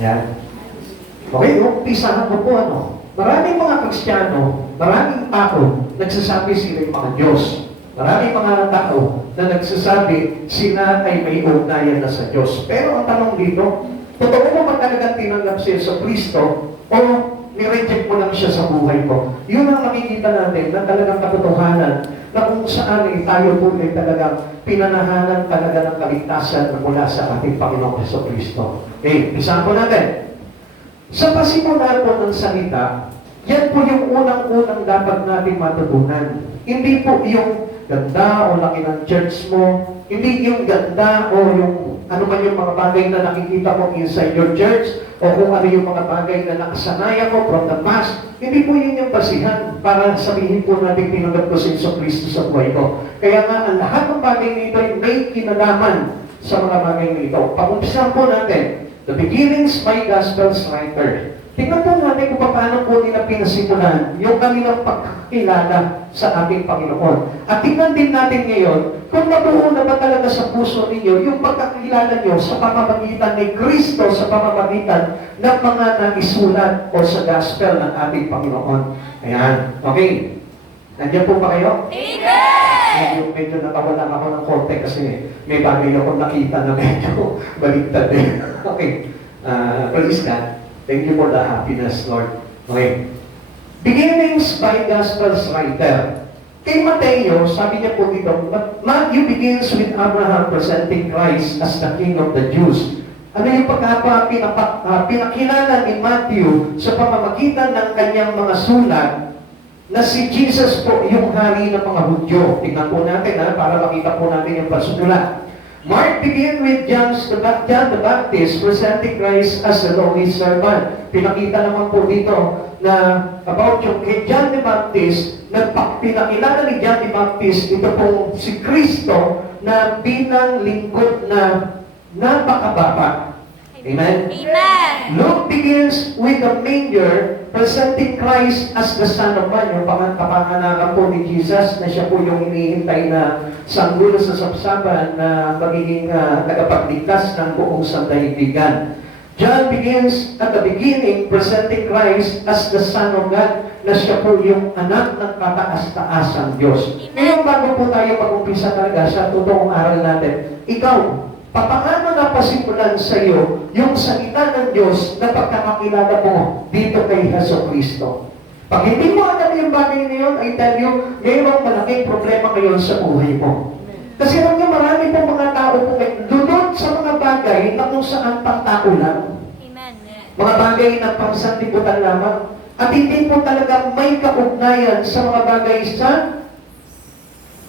Yan. Okay, umpisahan ko po Maraming mga Kristiyano, maraming tao nagsasabi sila yung mga Diyos. Maraming mga tao na nagsasabi sila ay may ugnayan na sa Diyos. Pero ang tanong dito, totoo mo ba talagang tinanggap siya sa Kristo o nireject mo lang siya sa buhay mo? Yun ang makikita natin na talagang katotohanan na kung saan tayo po ay talagang pinanahanan talaga ng kaligtasan na mula sa ating Panginoong Jesucristo. Okay, isahan po natin. Sa pasimulan po ng salita, yan po yung unang-unang dapat natin matutunan. Hindi po yung ganda o laki ng church mo, hindi yung ganda o yung ano man yung mga bagay na nakikita mo inside your church o kung ano yung mga bagay na nakasanayan mo from the past. Hindi po yun yung basihan para sabihin po natin tinanggap ko si Jesucristo sa buhay ko. Kaya nga, ang lahat ng bagay nito ay may kinalaman sa mga bagay nito. Pag-umpisahan po natin, the beginnings by Gospel's writer. Tingnan po natin kung paano po nila pinasimulan yung kanilang pagkakilala sa ating Panginoon. At tingnan din natin ngayon kung mabuo na ba talaga sa puso ninyo yung pagkakilala nyo sa pamamagitan ni Kristo, sa pamamagitan ng mga naisulat o sa Gospel ng ating Panginoon. Ayan. Okay. Nandiyan po ba kayo? Medyo natawa lang ako ng konti kasi may bagay akong nakita na medyo baligtad din. Okay. Praise God. Thank you for the happiness, Lord. Okay. Beginnings by Gospel's writer. Kay Mateo, sabi niya po dito, Matthew begins with Abraham presenting Christ as the King of the Jews. Ano yung pinakilala ni Matthew sa pamamagitan ng kanyang mga sulat na si Jesus po yung hari ng mga Hudyo. Tingnan po natin para makita po natin yung pasulat. Mark begin with John the Baptist presenting Christ as the lowly servant. Pinakita naman po dito na about yung kay John the Baptist, na pinakilala ni John the Baptist, ito po si Kristo na bilang lingkod na napakababa. Amen? Amen. Luke begins with the manger, presenting Christ as the Son of Man, yung kapanganakan po ni Jesus, na siya po yung hinihintay na sanggol sa sapsapan na magiging tagapagligtas ng buong sandaigdigan. John begins at the beginning, presenting Christ as the Son of God, na siya po yung anak ng kataas-taasang Diyos. Ngayon, bago po tayo mag-umpisa talaga sa totoong aral natin, ikaw, paano na pasimulan sa iyo yung salita ng Diyos na pagkakakilala mo dito kay Jesucristo? Pag hindi mo alam yung bagay na yun, I tell you, mayroong malaking problema ngayon sa buhay mo. Kasi alam niyo, marami pong mga tao po lunod sa mga bagay na kung saan pang-tao lang. Amen. Mga bagay na pang-sanlibutan lamang. At hindi po talaga may kaugnayan sa mga bagay sa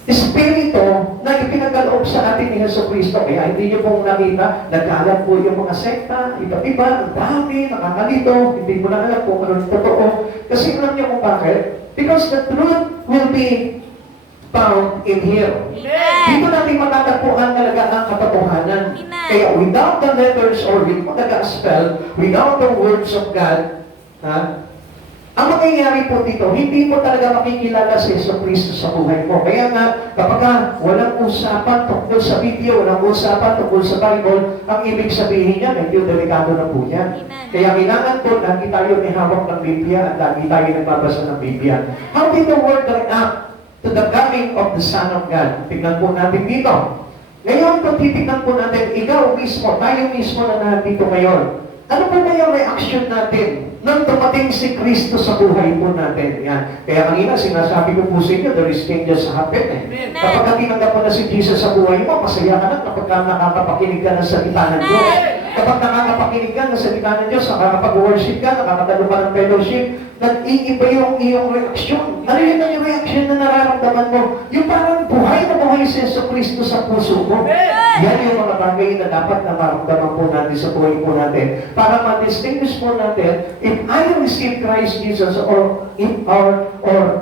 Espiritu na ipinagaloob sa atin ni Jesucristo. Kaya hindi niyo pong nakita, nagkalat po yung mga sekta, iba-iba, ang dami, nakakalito, hindi mo na alam kung ano totoo. Kasi alam niyo kung bakit? Because the truth will be found in here. Amen. Dito natin matatagpuan talaga ang katotohanan. Amen. Kaya without the letters or without the gospel, without the words of God, ang mangyayari po dito, hindi mo talaga makikilala si Jesucristo sa buhay mo. Kaya nga, kapag walang usapan tungkol sa video, walang usapan tungkol sa Bible, ang ibig sabihin niya, medyo delikado na po yan. Amen. Kaya kailangan po, lagi tayo may hawak ng Biblia at lagi tayo nagbabasa ng Biblia. How did the word react to the coming of the Son of God? Tingnan po natin dito. Ngayon, kung titignan po natin, ikaw mismo, tayo mismo na nandito ngayon, ano po ba yung reaction natin nang dumating si Kristo sa buhay po natin? Yan. Kaya kanina, sinasabi ko po sa inyo, there is changes sa happen. Amen. Kapag tinanggap mo na si Jesus sa buhay mo, masaya ka na kapag nakakapakinig ka ng salita ng Diyos. Kapag nakakapakinig ka ng salita ng Diyos, nakakapag-worship ka, nakakatalo ka ng fellowship, nag-iiba yung iyong reaksyon. Ano yun ang yung reaksyon na nararamdaman mo? Yung parang buhay na buhay si Jesucristo sa puso mo. Yan yung mga bagay na dapat na maramdaman po natin sa buhay po natin. Para ma-distinguish po natin if I receive Christ Jesus or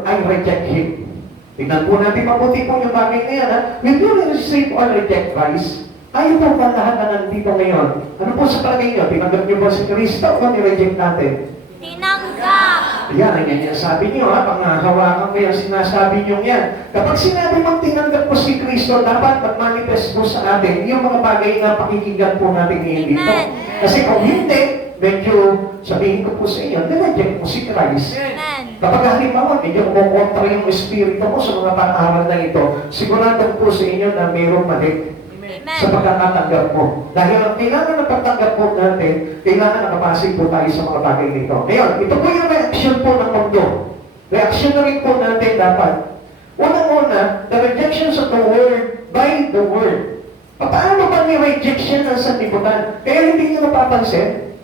I reject Him. Tignan po natin mabuti po yung bagay na yan. Will you receive or reject Christ? Tayo po ba lahat na nandito ngayon? Ano po sa palagay nyo? Tinanggap nyo ba si Kristo o ni-reject natin? Tinanggap. Yan, yan sabi nyo panghahawakan ko yung sinasabi nyo yan. Kapag sinabi mong tinanggap mo si Kristo, dapat mag-manifest mo sa atin yung mga bagay na pakikinggan po natin ngayon dito. Kasi kung hindi, medyo, sabihin ko po sa inyo, nilagyan mo si Christ. Amen. Kapag halimbawa, medyo kumontra yung espiritu mo sa mga pag-aaral na ito, sigurado po sa inyo na mayroong mali sa Amen. pagkakatanggap mo. Dahil ang kailangan na pagtanggap po natin, kailangan nakapasig po tayo sa mga bagay nito. Ngayon, ito po yung reaction po ng mundo. Reaction na rin po natin dapat. Unang-una, the rejections of the word by the word. Paano ba may rejection ng sanlibutan? Kaya hindi nyo napapansin?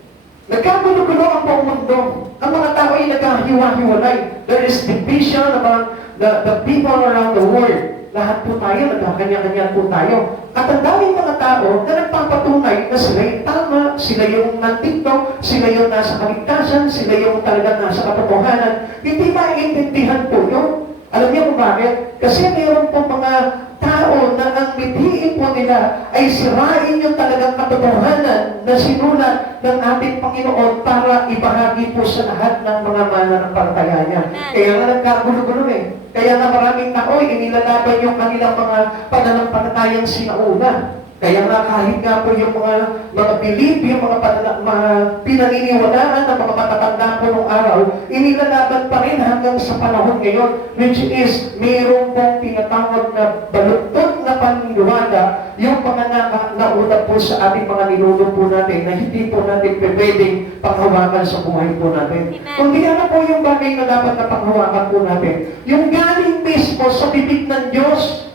Nagkagulo-gulo ang buong mundo. Ang mga tao ay nagkahiwa-hiwalay. There is division among the people around the world. Lahat po tayo, nagkakanya-kanya po tayo. At ang daming mga tao na nagpapatunay na sila yung tama, sila yung nandito, sila yung nasa kaligtasan, sila yung talagang nasa katotohanan. Hindi maiintindihan po yun. Alam niyo kung bakit? Kasi mayroon po mga tao na ang mithiin po nila ay sirain yung talagang katotohanan na sinulat ng ating Panginoon para ibahagi po sa lahat ng mga mananampalataya niya. Kaya nga nagkagulo-gulo eh. Kaya nga maraming tao ay inilalaban yung kanilang mga pananampalatayang sinauna. Kaya nga kahit nga po yung mga belief, yung mga pinaniniwalaan ng mga matatanda po nung araw, inilalaban pa rin hanggang sa panahon ngayon, which is mayroong pong tinatawag na baluktot na paniniwala, yung mga nauna po sa ating mga ninuno po natin na hindi po natin pwedeng panghawakan sa buhay po natin. Kundi ano po yung bagay na dapat na panghawakan po natin? Yung galing mismo sa bibig ng Diyos,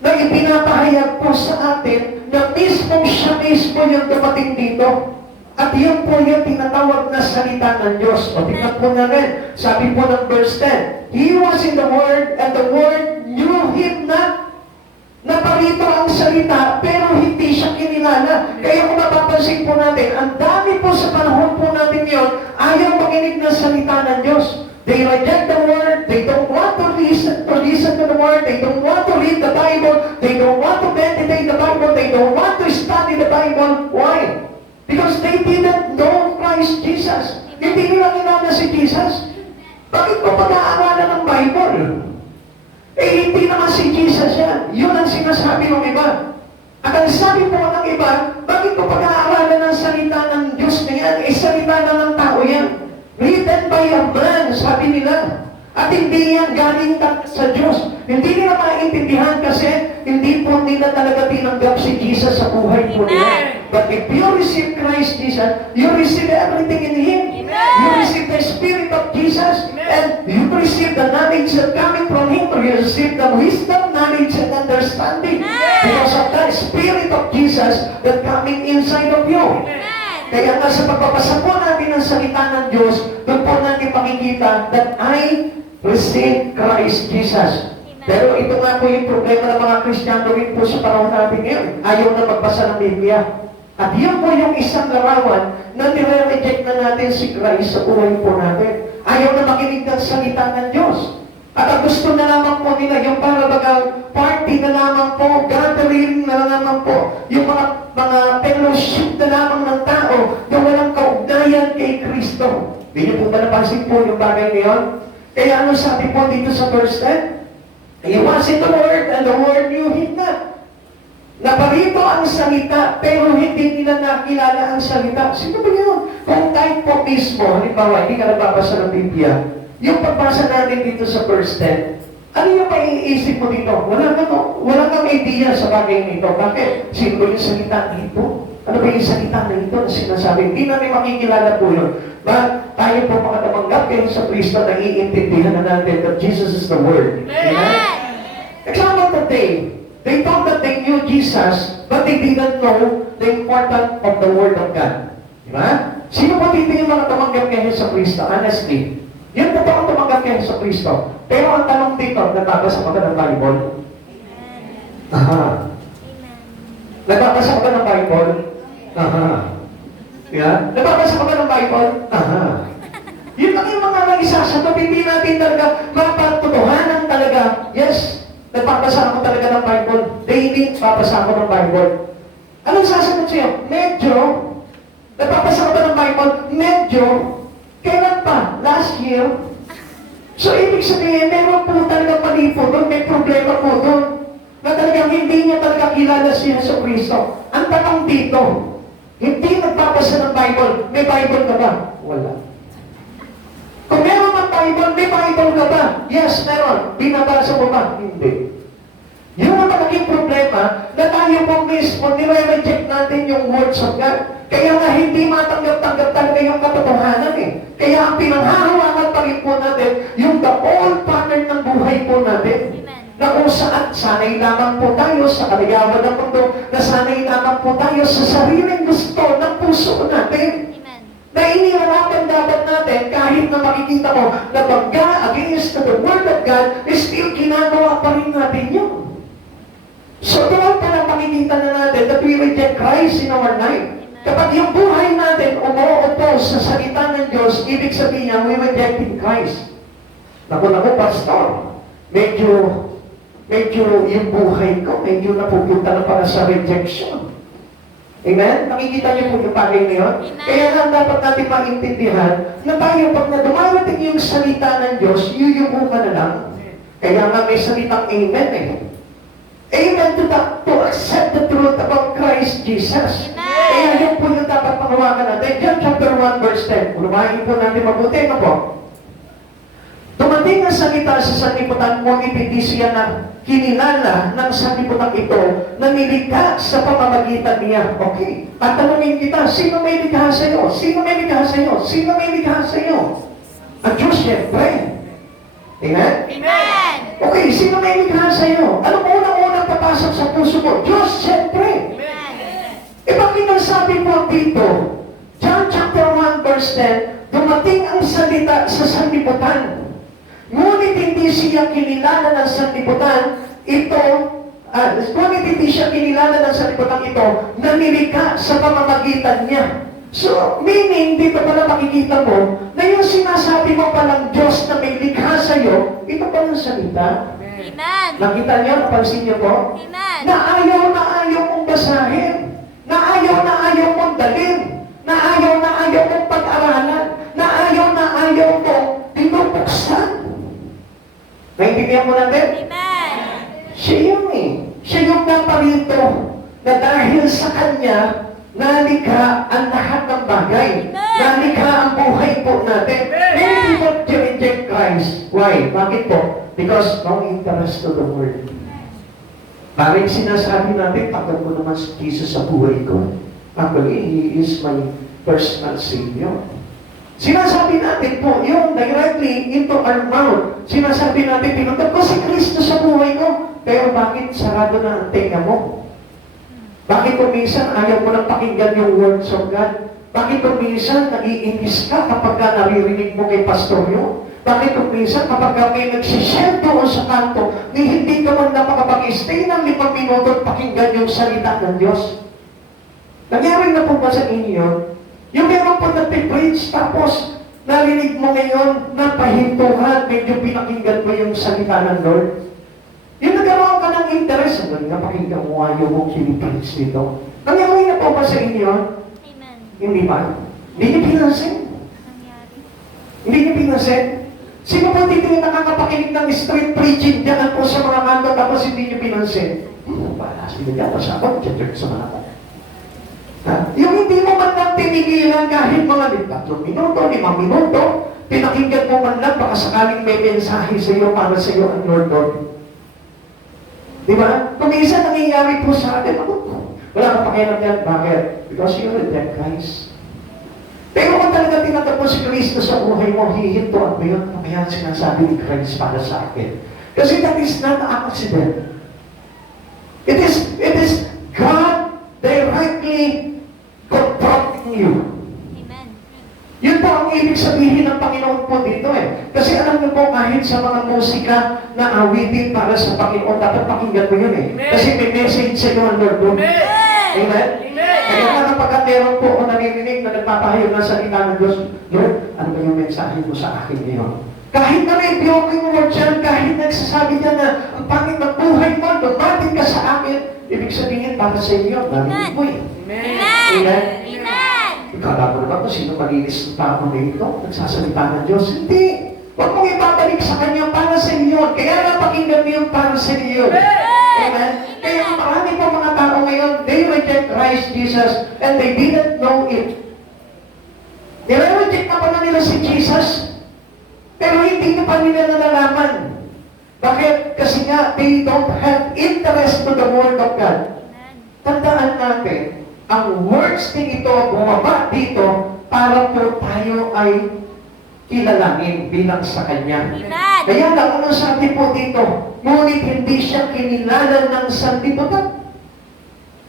na ipinapahayag po sa atin na mismo siya mismo yung dumating dito. At yun po yung tinatawag na salita ng Diyos. O tingnan po natin, sabi po ng verse 10, He was in the Word, and the Word knew Him not. Naparito ang salita, pero hindi siya kinilala. Kaya kung mapapansin po natin, ang dami po sa panahon po natin yun, ayaw makinig ng salita ng Diyos. They reject the Word, they don't want to listen to the Word, they don't want to read the Bible, they don't want to meditate the Bible, they don't want to study the Bible. Why? Because they didn't know Christ Jesus. Hindi nila kilala si Jesus. Bakit ko pag-aaralan ng Bible? Eh, hindi naman si Jesus yan. Yun ang sinasabi ng iba. At ang sabi po ng iba, bakit ko pag-aaralan ng salita ng Diyos na yan? Eh, salita na ng tao yan. Written by a man, sabi nila. At hindi yan galing sa Diyos. Hindi nila maintindihan kasi hindi po nila talaga tinanggap si Jesus sa buhay po nila. But if you receive Christ Jesus, you receive everything in Him. You receive the Spirit of Jesus, and you receive the knowledge that coming from Him. You receive the wisdom, knowledge, and understanding. Because of the Spirit of Jesus that coming inside of you. Kaya nga sa pagbabasa po natin ng salita ng Diyos, doon po natin makikita that I receive Christ Jesus. Pero ito nga po yung problema ng mga Kristiyano rin po sa panahon natin ngayon. Ayaw na magbasa ng Biblia. At yun po yung isang larawan na nire-reject na natin si Christ sa buhay po natin. Ayaw na makinig ng salita ng Diyos. At ang gusto na lamang po nila, yung parabagang party na lamang po, gathering na lamang po, yung mga fellowship na lamang ng tao na walang kaugnayan kay Kristo. Hindi niyo po ba napansin po yung bagay ngayon? Kaya ano sabi po dito sa verse 10? He was in the Word, and the Word knew Him not. Naparito ang salita, pero hindi nila nakilala ang salita. Sino ba yun? Kung kahit po mismo, halimbawa, hindi ka nababasa ng Biblia, yung pagbasa natin dito sa verse 10, ano yung maiisip mo dito? Wala kang idea sa bagay nito. Bakit? Sino ba yung salita dito? Ano ba yung salita na ito na sinasabi? Hindi namin makikilala po yun. But tayo po mga tamanggap kayo sa Kristo na iintindihan na natin that Jesus is the Word. Amen? Example today, they thought that they knew Jesus, but they didn't know the importance of the Word of God. Diba? Sino po dito yung mga tamanggap kayo sa Kristo? Honestly. Yan po ba ang tumanggap kayo sa Kristo? Pero ang tanong dito, nagbabasa ka ba ng Bible? Aha. Nagbabasa ka ba ng Bible? Aha. Yeah? Nagbabasa ka ba ng Bible? Aha. Yun lang yung mga nag-isasagot. Hindi natin talaga mapatutuhanan talaga. Yes, nagbabasa ako talaga ng Bible. Daily, babasa ako ng Bible. Anong sasagot sa'yo? Medyo. Nagbabasa ka ba ng Bible? Medyo. Kailan pa? Last year? So, ibig sabihin, meron po talaga mali po doon, may problema po doon. Na talagang hindi niya talaga kilala siya sa Kristo. Ang tanong dito, Hindi nagbabasa ng Bible. May Bible ka ba? Wala. Kung meron ng Bible, may Bible ka ba? Yes, meron. Binabasa mo ba? Hindi. Yung ang malaking problema na tayo po mismo, nire-reject natin yung words of God. Kaya nga hindi matanggap-tanggap talaga yung katotohanan eh. Kaya ang pinanghahawakan pa rin po natin, yung the all pattern ng buhay po natin. Amen. Na kung saan, sanay lamang po tayo sa kaligawan ng mundo, na sanay lamang po tayo sa sariling gusto ng puso natin. Amen. Na iniharapan dapat natin kahit na makikita mo na pagka against the word of God, still ginagawa pa rin natin yun. So doon pa lang makikita na natin that we reject Christ in our life. Kapag yung buhay natin umuupo sa salita ng Diyos, ibig sabihin niya, we rejecting Christ. Naku, pastor, medyo yung buhay ko, medyo napupunta na para sa rejection. Amen? Nakikita niyo po yung bagay na yun? Amen. Kaya lang dapat natin maintindihan na tayo, pag na dumarating yung salita ng Diyos, yuyuko ka na lang. Kaya nga may salitang amen eh. Amen to accept the truth about Christ Jesus. Amen. Kaya yun po yung dapat panawagan natin. John chapter 1 verse 10. Unawain po natin mabuti. Ano po? Dumating ang salita sa sanlibutan, ngunit hindi siya na kinilala ng sanlibutan ito na nilikha sa pamamagitan niya. Okay. Tatanungin kita, sino may likha sa iyo? Sino may likha sa iyo? Sino may likha sa iyo? Ang Diyos, syempre. Amen? Amen. Okay, sino may likha sa iyo? Ano mo unang-unang papasok sa puso mo? Diyos, syempre. E bakit ang sabi po dito, John chapter 1 verse 10, dumating ang salita sa sanlibutan. Ngunit hindi siya kinilala ng sanlibutan ito, ngunit hindi siya kinilala ng sanlibutan ito na nilikha sa pamamagitan niya. So, meaning, dito pala makikita mo na yung sinasabi mo palang Diyos na may likha sa iyo, ito palang salita. Amen. Nakita niyo, napansin niyo po? Amen. Na ayaw mong basahin. Na ayaw mong dalhin. Na ayaw mong pag-aralan. Na ayaw mong pinupuksan. Naintindihan mo natin? Amen. Siya yun eh. Siya yung naparito na dahil sa Kanya, nalikha ang lahat ng bagay. Nalikha ang buhay po natin. Many people reject Christ. Why? Bakit po? Because no interest to the world. Parang sinasabi natin, tagal ko naman si Jesus sa buhay ko. Actually, He is my personal Savior. Sinasabi natin po, yun, directly into our mouth. Sinasabi natin, pinunod ko si Kristo sa buhay ko. Pero bakit sarado na ang tenga mo? Bakit kung minsan ayaw mo lang pakinggan yung words of God? Bakit kung minsan nag-iinis ka kapag ka naririnig mo kay pastor yun? Bakit kung minsan kapag ka may nagsishare doon sa kanto, ni hindi ka man na makapag-stay ng 5 minuto at pakinggan yung salita ng Diyos? Nangyari na po ba sa inyo? Yung meron po nagpipreach, tapos narinig mo ngayon na pahintuhan, medyo pinakinggan mo yung salita ng Lord. Yung nagkaroon ka ng interest, ano nga pakinggan mo, ayaw mong pinipreach dito. Nangyari na po ba sa inyo? Amen. Hindi ba? Hindi niyo pinansin? Nangyari. Hindi niyo pinansin? Sino po dito yung nakakapakinig ng street preaching dyan po sa mga kanto tapos hindi niyo pinansin? Wala, sino dyan pa sa ako, dyan sa mga kanto. Yung hindi mo man lang tinigilan kahit mga 3 minuto, 5 minuto, pinakinggan mo man lang, baka sakaling may mensahe sa iyo para sa iyo ang Lord Lord. Di ba? Kung minsan nangyayari po sa atin, wala kang pakialam yan. Bakit? Because you reject Christ. Pero kung talaga tinatapos si Kristo sa buhay mo, hihintuan mo yun. Kaya sinasabi ni Christ para sa akin. Kasi that is not an accident. It is God directly confronting you. Amen. Yun po ang ibig sabihin ng Panginoon po dito eh. Kasi alam niyo po, kahit sa mga musika na awitin para sa Panginoon, dapat pakinggan mo yun eh. Kasi may message sa iyo ang Lord doon. Amen? Kaya nga kapag meron po o naririnig na nagpapahayag ng salita ng Diyos, Lord, ano ba yung mensahe mo sa akin ngayon? Kahit na may broken word dyan, kahit nagsasabi niya na ang pangit ng buhay mo, dumating ka sa akin, ibig sabihin para sa inyo, narinig mo eh. Amen. Amen? Amen. Ikala mo naman kung sino malinis ng tao na ito, nagsasalita ng Diyos. Hindi. Huwag mong ibabalik sa Kanya para sa iyo. Kaya napakinggan mo yung para sa iyo. Amen? Kaya marami po mga tao ngayon, they reject Christ Jesus and they didn't know it. Nire-reject na pala nila si Jesus, pero hindi na pa nila nalalaman. Bakit? Kasi nga, they don't have interest to the Word of God. Amen. Tandaan natin, ang words din ito, bumaba dito, para po tayo ay kilalanin bilang sa Kanya. Amen. Kaya lang, ano sabi po dito, ngunit hindi siya kinilala ng sanlibutan.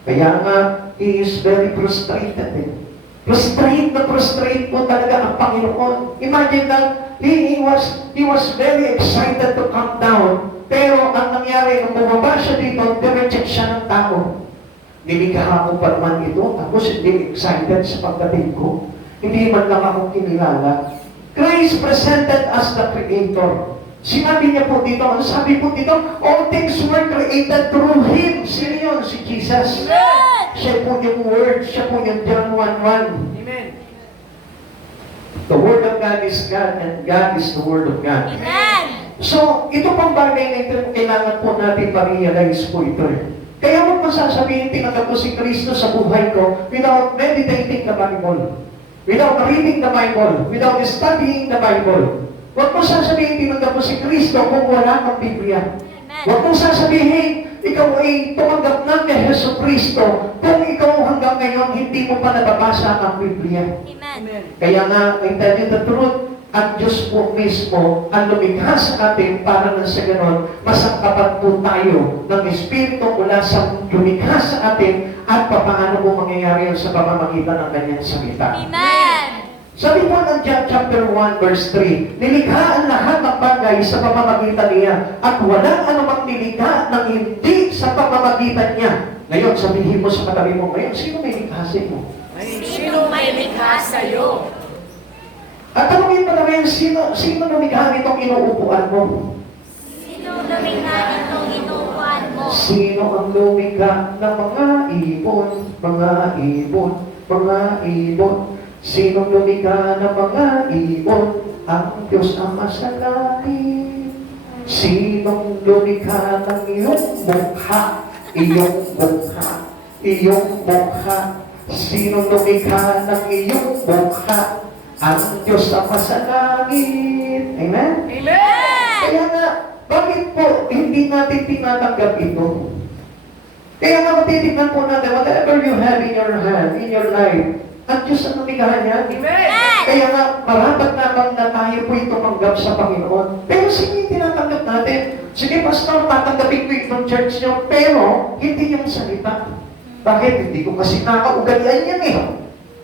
Kaya nga, he is very frustrated. Frustrate po talaga ang Panginoon. Imagine that, he was very excited to come down. Pero ang nangyari, nung bumaba siya dito, direject siya ng tao. Nilikha ko pa naman ito, tapos hindi excited sa pagdating ko. Hindi man lang ako kinilala. Christ presented as the Creator. Sinabi niya po dito, ano sabi po dito? All things were created through Him. Sino yun? Si Jesus. Amen. Siya po yung Word, siya po yung John 1:1. Amen. The Word of God is God and God is the Word of God. Amen. So, ito pang bagay na ito, kailangan po natin ma-realize po ito. Kaya huwag mo sasabihin, tinanggap ko si Kristo sa buhay ko without meditating the Bible, without reading the Bible, without studying the Bible. Huwag mo sasabihin, tinanggap ko si Kristo kung wala kang Biblia. Huwag mo sasabihin, ikaw ay tumanggap na kay Hesus Kristo kung ikaw hanggang ngayon hindi mo pa nababasa ang Biblia. Amen. Kaya nga, I tell you the truth, ang Diyos po mismo ang lumikha sa atin para na sa ganon, masangkapan po tayo ng Espiritu mula sa lumikha sa atin at paano po mangyayari yun sa pamamagitan ng kanyang salita. Amen. Sabi po ng John chapter 1 verse 3, nilikha ang lahat ng bagay sa pamamagitan niya at walang anumang nilikha ng hindi sa pamamagitan niya. Ngayon, sabihin mo sa katabi mo ngayon, sino may likha sa mo? Sino may likha sa'yo? At tanungin mo naman, sino lumikha nitong inuupuan mo? Sino lumikha nitong inuupuan mo? Sino ang lumikha ng mga ibon, mga ibon, mga ibon? Sino lumikha ng mga ibon? Ang Diyos ang masalangit. Sinong lumikha ng iyong mukha? Iyong mukha, iyong mukha. Sinong lumikha ng iyong mukha? Ang Diyos ang masalangit. Amen? Amen! Kaya nga, bakit po hindi natin tinatanggap ito? Kaya nga matitignan po natin, whatever you have in your hand, in your life, ang Diyos ang lumikha niya. Amen! Kaya nga, marapat naman na tayo po tumanggap sa Panginoon. Pero sige, tinatanggap natin. Sige, Pastor, tatanggapin ko itong church niyo, pero hindi yung salita. Bakit? Hindi ko kasi nakaugalian yan eh.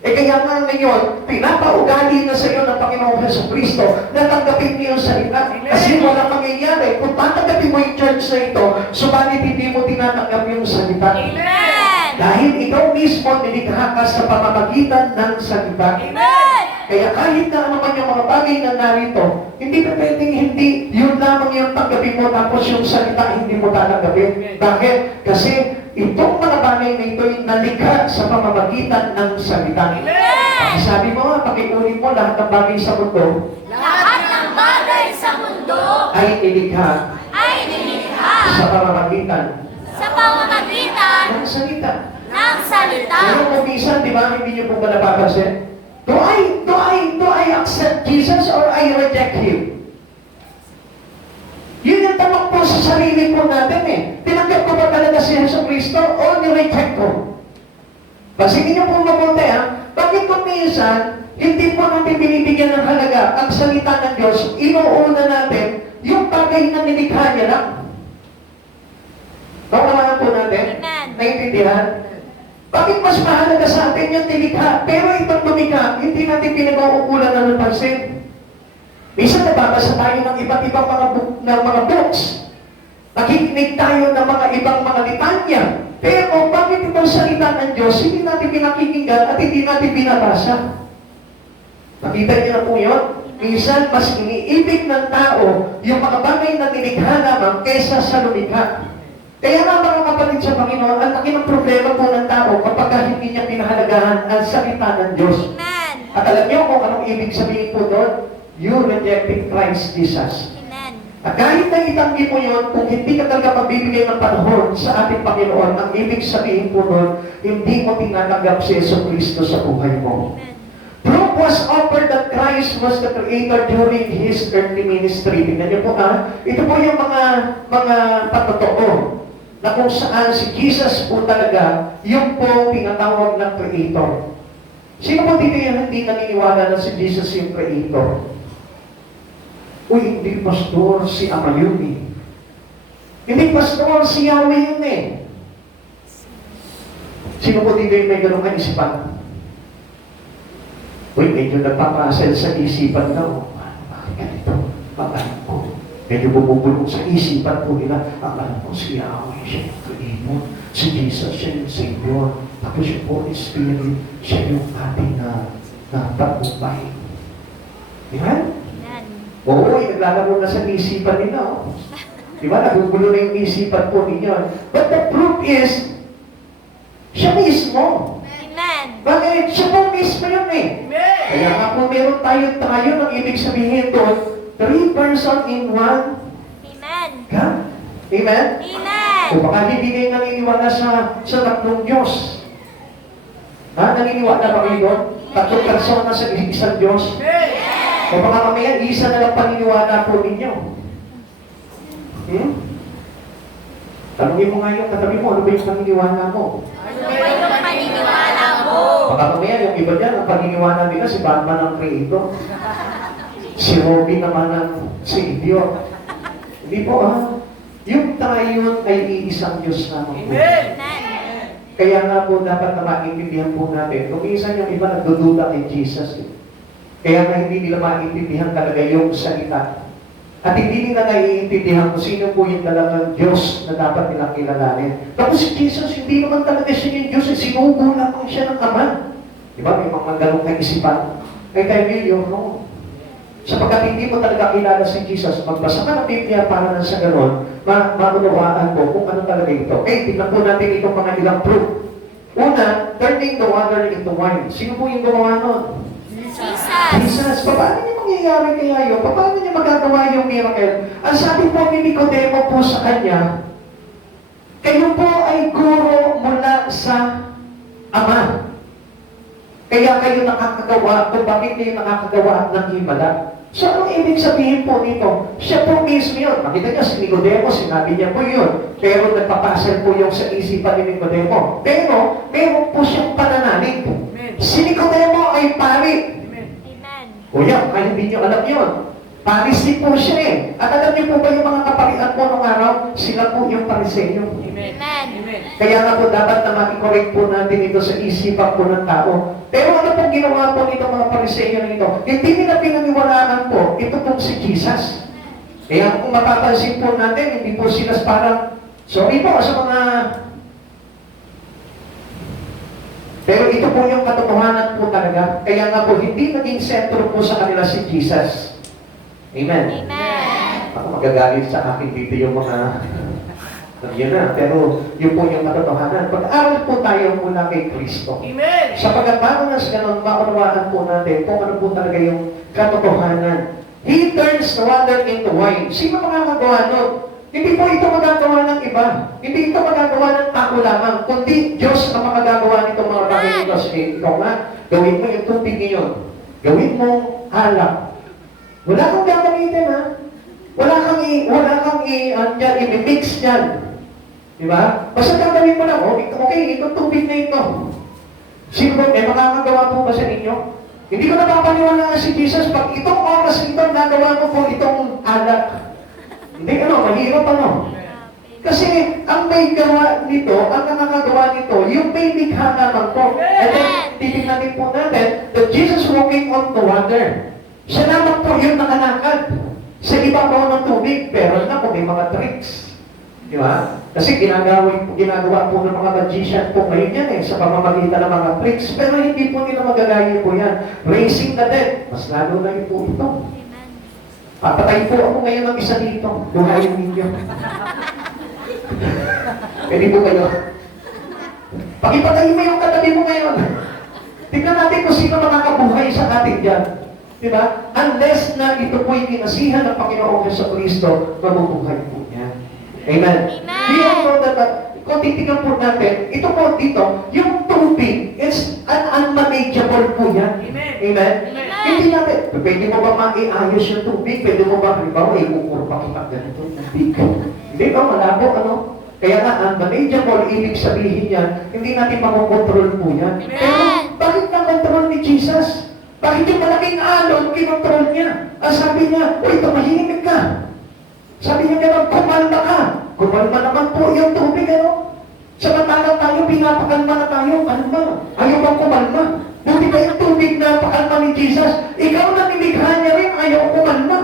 Kaya nga ngayon, pinapaugali na sa iyo ng Panginoong Jesucristo na tanggapin niyo yung salita. Kasi wala mangyayari. Kung tatanggapin mo yung church na ito, subalit hindi mo tinatanggap yung salita. Amen. Dahil ikaw mismo nilikha ka sa pamamagitan ng salita. Amen. Kaya kahit na ano man yung mga bagay na narito, hindi pa pwedeng hindi, yun lamang yung tanggapin mo, tapos yung salita hindi mo tatanggapin. Bakit? Kasi itong mga bagay na ito ay nalikha sa pamamagitan ng salita. Amen. Sabi mo nga, pakiulit mo lahat ng bagay sa mundo Lahat ng bagay sa mundo ay nilikha ay nilikha sa pamamagitan sa pamamagitan ng salita. ng salita. Pero kung minsan, di ba, hindi niyo po ba napapansin? Do I accept Jesus or I reject Him? Yun yung tanong po sa sarili po natin eh. Tinanggap ko ba talaga si Jesu Cristo o ni-reject ko? Pasigin niyo po mabuti ha. Bakit kung minsan, hindi po natin binibigyan ng halaga ang salita ng Diyos, inuuna natin yung bagay na nilikha niya lang. Nakunahan po natin? Amen. Naiintindihan? Bakit mas mahalaga sa atin yung nilikha? Pero itong lumikha, hindi natin pinag-uukulan na ng pansin. Minsan nababasa tayo ng iba't ibang mga books. Nakikinig tayo ng mga ibang mga litanya. Pero bakit itong salita ng Diyos, hindi natin pinakikinggan at hindi natin binabasa? Nakita niyo na po yun? Minsan, mas iniibig ng tao yung mga bagay na nilikha lamang kaysa sa lumikha. Kaya nga mga kapatid sa Panginoon, ang laki ng problema po ng tao kapag hindi niya pinahalagahan ang salita ng Diyos. Amen. At alam niyo kung anong ibig sabihin po doon? You rejecting Christ Jesus. Amen. At kahit na itanggi mo yun, kung hindi ka talaga magbibigay ng panahon sa ating Panginoon, ang ibig sabihin po nun, hindi mo tinatanggap si Yesu Cristo sa buhay mo. Proof was offered that Christ was the Creator during His earthly ministry. Tingnan niyo po ito po yung mga patotoo na kung saan si Jesus po talaga yung po tinatawag ng Creator. Sino po dito yung hindi naniniwala na si Jesus yung Creator? Uy, hindi pastor, si Ama yun eh. Hindi pastor, si Yahweh yun eh. Sino po dito yung may ganun kaisipan? Uy, medyo nagpapasel sa isipan daw. Bakit ganito? Bakit po? Medyo bumubulong sa isipan po nila. Akala po si Yahweh, siya yung Creator. Si Jesus, siya yung Savior. Tapos siya po, Spirit, siya yung ating na tagumpay. Diba? Oo, naglalaro na sa isipan nila. Oh. Di ba? Nagugulo na yung isipan po ninyo. But the proof is, siya mismo. Amen. Bakit? Siya po mismo yun eh. Amen. Kaya nga po meron tayo, ang ibig sabihin doon, 3 person in 1 Amen. God. Amen? Amen. O baka hindi kayo naniniwala sa tatlong Diyos. Ha? Naniniwala ba kayo doon? Tatlong persona sa isang Diyos? O baka mamaya, isa na lang paniniwala po ninyo. Tanungin mo nga yung katabi mo, ano ba yung paniniwala mo? Ano ba yung paniniwala mo? Baka mamaya, yung iba dyan, ang paniniwala nila, si Batman ang Creator. Si Robin naman ang Savior. Hindi po yung tayo ay iisang Diyos naman po. Amen. Kaya nga po, dapat na maintindihan po natin. Kung minsan yung iba nagdududa kay Jesus, kaya nga hindi nila maintindihan talaga yung salita. At hindi nila naiintindihan kung sino po yung talagang Diyos na dapat nilang kilalanin. Tapos si Jesus, hindi naman talaga siya yung Diyos. Sinubo lamang siya ng Ama. Di ba? May mga ganong kaisipan. Kaya tayo you're wrong. Sapagkat hindi mo talaga kilala si Jesus, magbasa ka ng Biblia para na sa ganon, maunawaan mo kung ano talaga ito. Tignan po natin itong mga ilang proof. Una, turning the water into wine. Sino po yung gumawa nun? Jesus. Paano niya mangyayari kaya yun? Paano niya magagawa yung miracle? Ang sabi po ni Nicodemo po sa kanya, kayo po ay guro mula sa Ama. Kaya kayo nakakagawa kung bakit kayo nakakagawa ng himala. So, anong ibig sabihin po nito? Siya po mismo yun. Makita niya si Nicodemo, sinabi niya po yun. Pero nagpapasel po yung sa isipan ni Nicodemo. Pero, meron po siyang pananalig. Si Nicodemo ay pari. O yan, kaya hindi nyo alam yun. Parisi po siya eh. At alam niyo po ba yung mga kaparian po nung araw? Sila po yung pariseyo. Amen. Kaya nga po dapat na ma-correct po natin ito sa isipan po ng tao. Pero ano pong ginawa po nito mga pariseyo nito? Hindi nila pinaniwalaan po, ito pong si Jesus. Kaya kung mapapansin po natin, hindi po sila parang, sorry po sa mga... Pero ito po yung katotohanan po talaga. Kaya nga po, hindi naging sentro po sa kanila si Jesus. Amen. Amen. Ako magagalit sa akin dito yung mga... Yun na, pero yun po yung katotohanan. Pag-aral po tayo mula kay Kristo. Amen. Sapagkat bago na sa ganun, maunawaan po natin kung ano po talaga yung katotohanan. He turns the water into wine. Sino makakagawa nun? Hindi po ito magagawa ng iba. Hindi ito magagawa ng tao lamang, kundi Diyos na makagagawa nito mga bagay nito. Sige, ikaw nga, gawin mo yung tubig ngayon. Gawin mo alak. Wala kang gagamitin ha. Wala kang i-mix dyan. Diba? Basta gagawin mo lang, okay, itong tubig na ito. Sino ba, makakagawa po ba sa inyo? Hindi ko napapaniwala si Jesus, pag itong oras ito, nagawa mo po itong alak. Hindi, mahirap Kasi ang may gawa nito, ang nakakagawa nito, yung may likha naman po. And then, titignan din po natin, that Jesus walking on the water. Siya naman po yung nakalakad sa ibabaw ng tubig, pero na po may mga tricks. Di ba? Kasi ginagawa po ng mga magician po ngayon yan sa pamamagitan ng mga tricks, pero hindi po nila magagaya po yan. Raising the dead, mas lalo na po ito. Papatay po ako ngayon ng isa dito. Buhayin ninyo. Pwede po kayo. Pakipatayin mo yung katabi mo ngayon. Tignan natin kung sino makakabuhay sa atin dyan. Di ba? Unless na ito po'y kinasihan ng Panginoong Hesus Kristo, mabubuhay po niya. Amen. Amen. We all know that, kung titignan po natin, ito po dito, yung tubig is unmanageable po yan. Amen. Amen. Amen. Hindi natin, pwede mo ba maiayos yung tubig? Pwede mo ba, halimbawa, iukurpa kita ganito tubig? Hindi ba, malabo, ano? Kaya nga, unmanageable, ibig sabihin yan, hindi natin makokontrol po yan. Amen. Pero, bakit na-control ni Jesus? Bakit yung malaking alon, kinontrol niya? Ang sabi niya, uy, tumahimik ka. Sabi niya gano'n, kumalma ka. Kumalma naman po yung tubig, ano? Samantalang tayo, pinapakalma na tayo, kalma. Ayaw bang kumalma? Buti ba yung tubig na pakalma ni Jesus? Ikaw na nilikha niya rin, ayaw kumalma.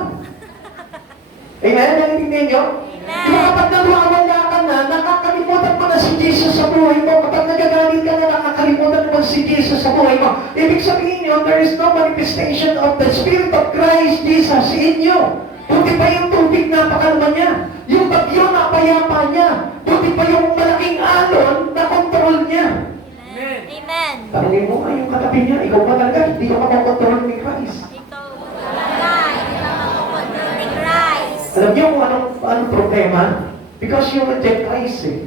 Amen? Nanitignan niyo? Amen. Yung kapag nawawala ka na, nakakalimutan mo na si Jesus sa buhay mo. Kapag nagagalit ka na, nakakalimutan mo si Jesus sa buhay mo. Ibig sabihin niyo, there is no manifestation of the Spirit of Christ Jesus in you. Buti pa yung tubig na pakalma niya. Yung bagyo na payapa niya. Buti pa yung malaking alon na kontrol niya. Amen. Amen. Tanungin mo nga yung katabi niya, ikaw ba talaga? Hindi ka makokontrol ni Christ. Ito talaga, hindi ka makukontrol ni Christ. Alam niyo kung anong problema? Because you reject Christ eh.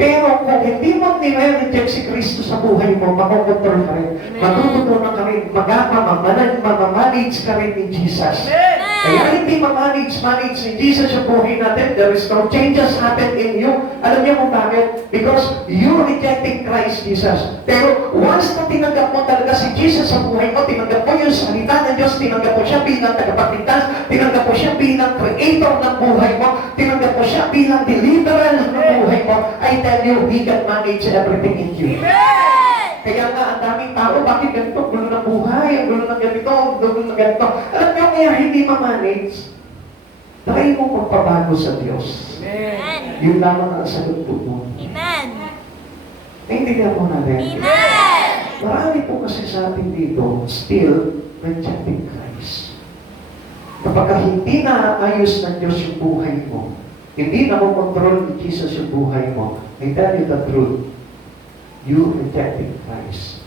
Pero kung hindi mo nire-reject si Kristo sa buhay mo, makokontrol ka rin. Amen. Matututunan ka rin, mamamanage ka rin ni Jesus. Amen. Kaya hindi manage ni Jesus yung buhay natin. There is no changes happen in you. Alam niyo kung bakit? Because you rejected Christ Jesus. Pero once na tinanggap mo talaga si Jesus sa buhay mo, tinanggap mo yung salita ng Diyos, tinanggap mo siya bilang tagapagligtas, tinanggap mo siya bilang creator ng buhay mo, tinanggap mo siya bilang deliverer ng buhay mo, I tell you, He can manage everything in you. Amen. Kaya nga, ang daming tao, bakit ganito? Gulo ng buhay, ang gulo ng ganito, ang gulo ng ganito. Alam niyo, kaya hindi ma-manage. Try mo magpabago sa Diyos. Amen. Yun lamang ang sagot po mo. Amen. Naintindihan mo natin. Amen. Marami po kasi sa atin dito, still, rejecting Christ. Kapag hindi naayos ng Diyos yung buhay mo, hindi na kontrol ni Jesus yung buhay mo, I tell you the truth, you rejected Christ.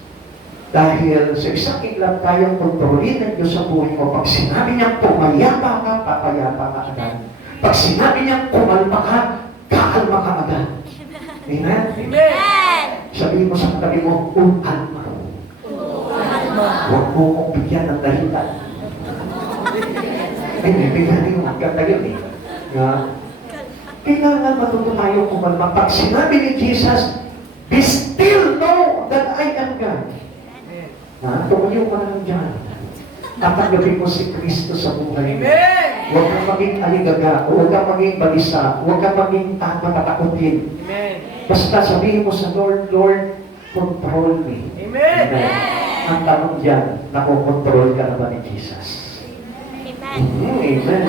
Dahil sa isang lang tayong kontrolin ng Diyos sa buhay mo, pag sinabi niyang pumayapa ka, papayapa ka agad. Pag sinabi niyang kumalma ka, kakalma ka agad. Amen? Amen. Sabihin mo sa katabi mo, kalma. Huwag mo kong bigyan ng dahilan. Ay, may bigyan mo, maganda yun eh. Nga, kailangan matuto tayo kumalma. Pag sinabi ni Jesus, be still know that I am God. Ha? Tumayo ka lang dyan. Tatanggapin mo si Kristo sa buhay mo. Amen. Huwag kang maging aligaga, huwag kang maging balisa, huwag kang maging matatakutin. Amen. Basta sabihin mo sa Lord, Lord, control me. Amen. Ang tanong dyan, nakokontrol ka na ba ni Jesus? Amen. Amen.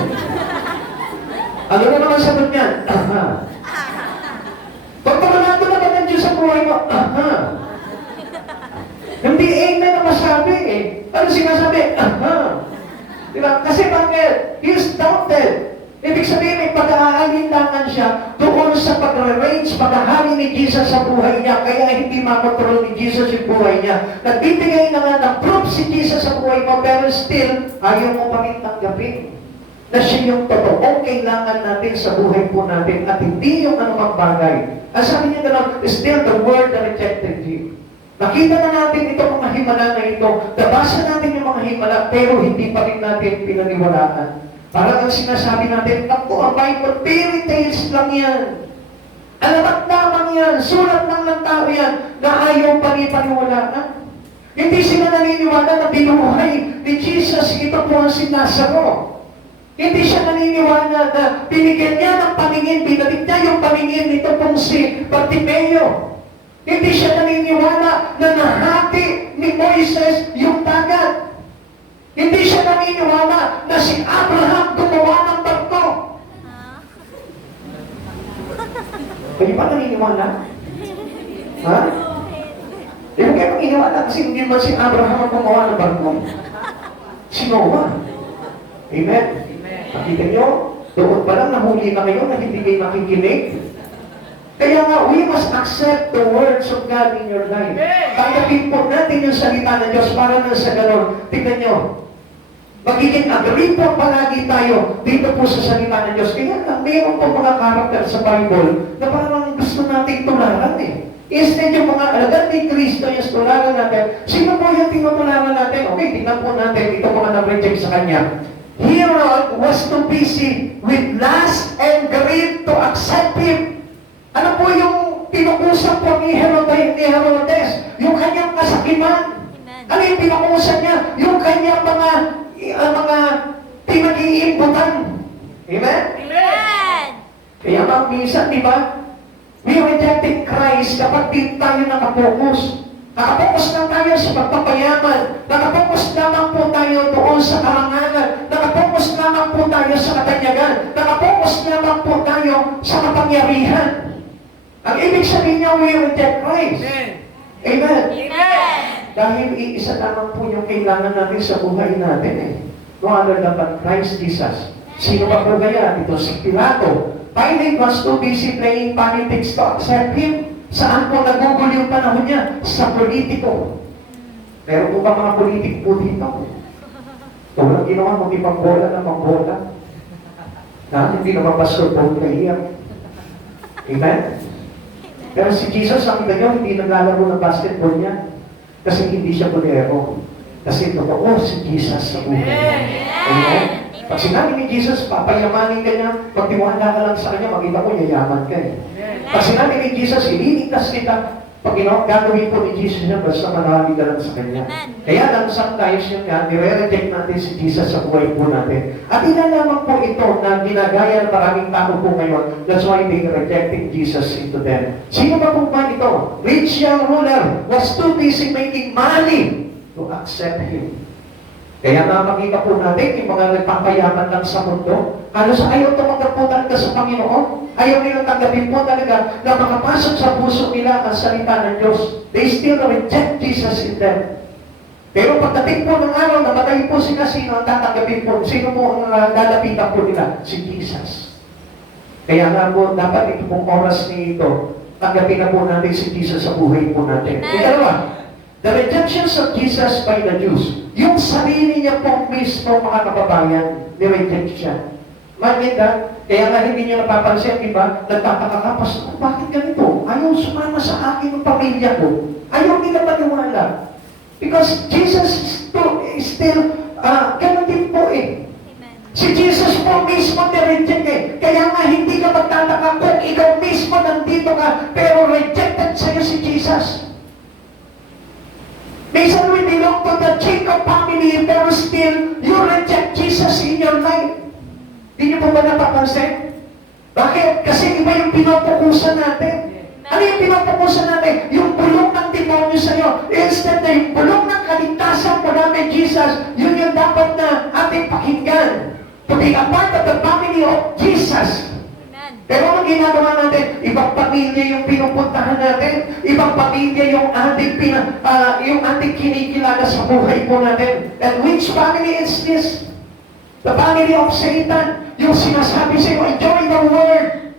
Ano na naman sagot niyan? Aha. Pagpamanado na ba ng Diyos sa buhay mo? Aha. Hindi amen na masabi eh. Ano sinasabi? Aha. Diba? Kasi bakit? He is doubted. Ibig sabihin may pag-aalinlangan siya doon sa pag-arrange, paghahari ni Jesus sa buhay niya, kaya hindi makontrol ni Jesus yung buhay niya. Nagbibigay na nga ng proof si Jesus sa buhay mo, pero still, ayaw mo pa rin tanggapin na siya yung totoong kailangan natin sa buhay po natin at hindi yung anumang bagay. Ang sabi niya gano'n, still the word that rejected you. Nakita na natin itong mga himala na ito, nabasa natin yung mga himala, pero hindi pa rin natin pinaniwalaan. Parang ang sinasabi natin, naku, ang Bible, fairy tales lang yan. Alamat lamang yan, sulat lang ng tao yan, na ayaw pa rin paniwalaan. Hindi sila naniniwala na binuhay ni Jesus, ito po ang si Lazaro. Hindi siya naniniwala na binigyan niya ng paningin, binalik niya yung paningin nito pong si Bartimeo. Hindi siya naniniwala na nahati ni Moises yung dagat. Hindi siya naniniwala na si Abraham gumawa ng barko. Hindi pa naniniwala? Ha? Hindi mo kayo naniniwala kasi hindi man si Abraham ang gumawa ng barko. Si Noah. Amen? Nakita nyo? Doon pa lang nahuli na kayo na hindi kayo nakikinig. Kaya nga, we must accept the words of God in your life. Tanggapin po natin yung salita ng Diyos para na sa ganon. Tignan nyo, Magiging agree po palagi tayo dito po sa salita ng Diyos. Kaya lang, mayroon po mga karakter sa Bible na parang gusto nating tularan eh. Instead yung mga alagad ni Kristo yung tularan natin, sino po yung tinutularan natin? Okay, tingnan po natin ito mga nag-reject sa Kanya. Herod was too busy with lust and greed to accept Him. Ano po yung pinukusap po ni Herodes? Yung kanyang kasakiman. Ano yung pinukusap niya? Yung kanyang mga pinag-iimputan. Amen? Amen. Kaya mga minsan, di ba? We rejected Christ kapag di tayo nakapokus. Nakapokus lang tayo sa pagpapayaman. Nakapokus lamang po tayo doon sa karangalan. Nakapokus lamang po tayo sa katanyagan. Nakapokus lamang po tayo sa kapangyarihan. Ang ibig sabihin niya, we reject Christ. Amen. Amen. Dahil iisa lamang po yung kailangan natin sa buhay natin eh. No other than but Christ Jesus. Sino ba po kaya? Ito si Pilato. Pilate was too busy playing politics to accept Him. Saan po nagugol yung panahon niya? Sa politiko. Meron po ba mga politik po dito? Walang ginawa, mag-ipang-bola na mag-bola. Hindi naman pastor po kahiyak. Amen? Pero si Jesus, ang kita nyo, hindi naglalaro ng basketball niya. Kasi hindi siya bolero. Kasi totoo si Jesus sa buhay niya. Amen? Pag sinabi ni Jesus, papayamanin ka niya, pagtiwala ka lang sa kanya, makita mo, yayaman ka eh. Pag sinabi ni Jesus, ililigtas kita, pag gagawin po ni Jesus niya, basta manahali ka lang sa kanya. Kaya lang, sometimes yun nga, nire-reject natin si Jesus sa buhay po natin. At inalaman po ito na ginagaya ng maraming tao po ngayon. That's why they rejecting Jesus into them. Sino ba po ba ito? Rich young ruler was too busy making money to accept Him. Kaya nga makita po natin, yung mga nagpapayaman lang sa mundo, halos ayaw tumanggap po talaga sa Panginoon. Ayaw nilang tanggapin po talaga na makapasok sa puso nila ang salita ng Diyos. They still reject Jesus in them. Pero pagdating po ng araw, namatay po sila, sino ang tatanggapin po? Sino po ang lalapitan po nila? Si Jesus. Kaya nga po, dapat ito pong oras nito, tanggapin na po natin si Jesus sa buhay po natin. Ikalawa, the rejections of Jesus by the Jews. Yung sarili niya po mismo, mga kababayan, ni-reject siya. Maganda, kaya nga hindi niya napapansin, diba? Nagtataka ka, Pastor, bakit ganito? Ayaw sumama sa akin ng pamilya ko. Ayaw nila maniwala. Because Jesus is still, ganun din po eh. Si Jesus po mismo ni-reject eh. Kaya nga hindi ka magtataka kung ikaw mismo nandito ka, pero rejected sa'yo si Jesus. Minsan we belong to the Jacob family, pero still, you reject Jesus in your life. Di niyo po ba napapansin? Bakit? Kasi iba yung pinapukusan natin. Ano yung pinapukusan natin? Yung bulong ng demonyo sa'yo. Instead na yung bulong ng kaligtasan mo namin, Jesus, yun yung dapat na ating pakinggan. To be a part of the family of Jesus. Pero ang ginagawa natin, ibang pamilya yung pinupuntahan natin, ibang pamilya yung ating kinikilala sa buhay po natin. And which family is this? The family of Satan. Yung sinasabi sa'yo, enjoy the word.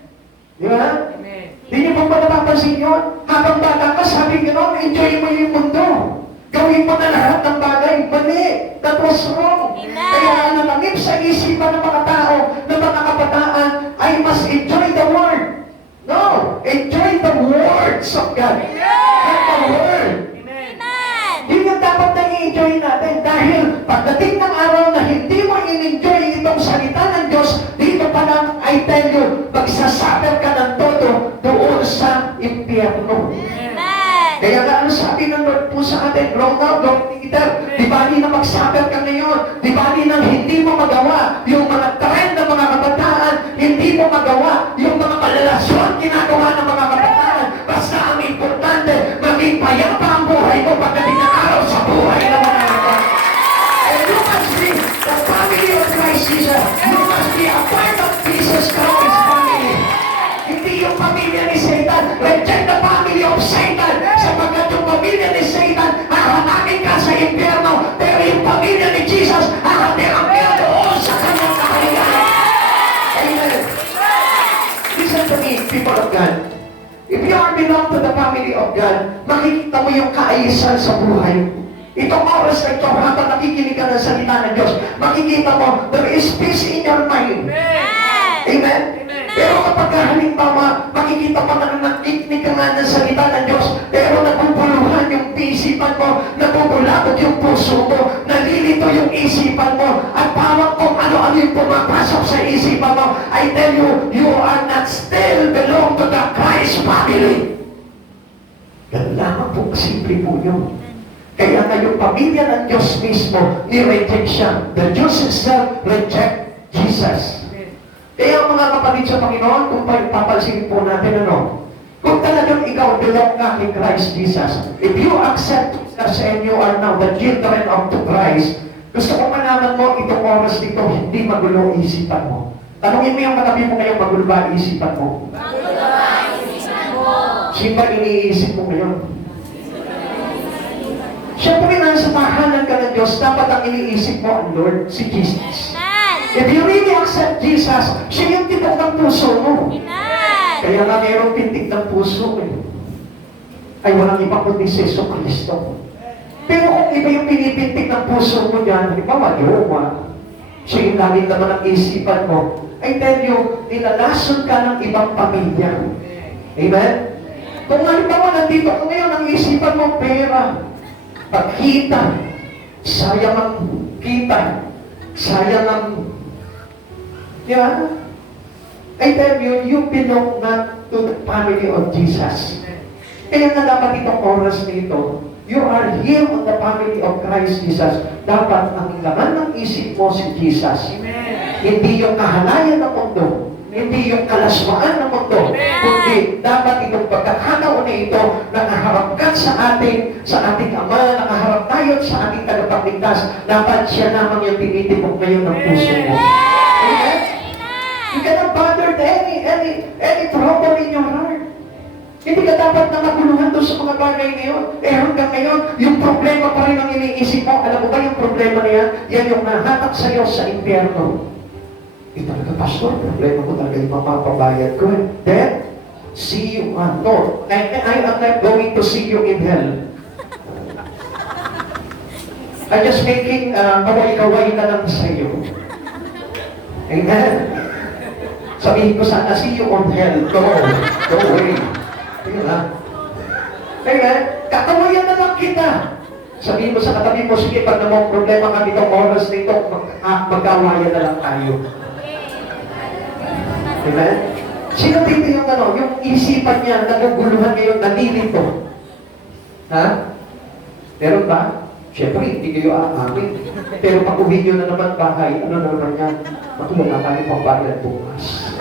Di ba? Di niyo po ba napapansin yun? Habang bata ka, sabi gano'n, enjoy mo yung mundo. Gawin mo na lahat ng bagay. Mali. That was wrong. Kaya nanangip sa isipan ng mga tao, ng mga kabataan, I must enjoy the word. No. Enjoy the words of God. Not the word. Yun yung dapat na i-enjoy natin. Dahil pagdating ng araw na hindi mo in-enjoy itong salita ng Diyos, dito pa lang, I tell you, magsasuffer ka ng todo doon sa impyerno. Kaya nga ano sabi ng Lord po sa atin, grow now, grow later. Di ba na mag-suffer ka ngayon? Di ba nang hindi mo magawa yung mga trend ng mga kabataan, hindi mo magawa yung mga kalalasyon ginagawa ng mga kabataan. Basta ang importante, maging payapa ang buhay mo pagdating ng araw sa buhay ng mga kabataan. And you must be the family of Christ Jesus. You must be a part of Jesus Christ's family. Hindi yung pamilya ni Satan. Reject the family of Satan. Sapagkat yung pamilya ni Satan, hahanakin ka sa impyerno. Pero yung pamilya ni Jesus, hahanakin ka doon sa kanyang kaharian. Amen. Listen to me, people of God. If you are belong to the family of God, makikita mo yung kaayusan sa buhay. Itong oras na ito, habang nakikinig ka ng salita ng Diyos, makikita mo, there is peace in your mind. Amen? Pero kapag halimbawa, makikita mo na nakikinig ka nga ng salita ng Diyos, pero naguguluhan yung isipan mo, nagugulabot yung puso mo, nalilito yung isipan mo, at parang kung ano-ano yung pumapasok sa isipan mo, I tell you, you are not still belong to the Christ family. Ganun lamang po, simple po yun. Kaya nga yung pamilya ng Diyos mismo, ni-reject siya. The Diyos itself reject Jesus. Kaya mga kapatid sa Panginoon, kung papansin po natin kung talagang ikaw belong ka kay Christ Jesus, if you accept Jesus and you are now the children of the Christ, gusto ko malaman mo, itong oras dito, hindi magulo isipan mo. Tanungin mo yung katabi mo ngayon, magulo ba isipan mo? Magulo ba isipan mo? Sino ba iniisip mo ngayon? Siyempre, nasa tahanan ka ng Diyos, dapat ang iniisip mo ang Lord, si Jesus. If you really accept Jesus, siya yung tibok ng puso mo. Kaya nga mayroong pintig ng puso ay walang iba kundi si Yesu Cristo. Pero kung iba yung pinipintig ng puso mo dyan, halimbawa, Roma, siya yung laging naman ang isipan mo, I tell you, nilalason ka ng ibang pamilya. Amen? Kung halimbawa, nandito ka ngayon, ang isipan mo, pera, pagkita, sayang ang kita, sayang ang... Yeah. I tell you, you belong not to the family of Jesus. Kaya nga dapat itong oras nito, you are here on the family of Christ Jesus. Dapat ang laman ng isip mo si Jesus. Amen. Hindi yung kahalayan ng mundo, hindi yung kalaswaan ng mundo, kundi dapat itong pagkakataon na ito, nakaharap ka sa ating Ama, nakaharap tayo sa ating tagapagligtas, dapat siya naman yung tinitipok ngayon ng puso mo. Amen? You cannot bother any trouble in your heart. Hindi ka dapat na maguluhan doon sa mga bagay ngayon. Hanggang ngayon, yung problema pa rin ang iniisip mo. Alam mo ba yung problema na yan? Yan yung nahatak sa'yo sa impyerno. Talaga, Pastor, problema ko talaga yung mapapabayad ko. Then, see you on Lord. I am not going to see you in hell. I'm just making kaway-kaway na lang sa'yo. Amen? Sabihin ko sana, see you on hell. Go away. Yun ha. Amen? Kakawayan na lang kita. Sabihin mo sa katabi mo, sige, pag namang problema kami itong oras na ito, magkawayan na lang tayo. Amen? Sino dito yung isipan niya, naguguluhan ngayon, nalilito? Ha? Meron ba? Siyempre, hindi kayo aamin. Pero pag uwi nyo na naman bahay, ano na naman yan? Matulog na tayo pang-bayad bukas.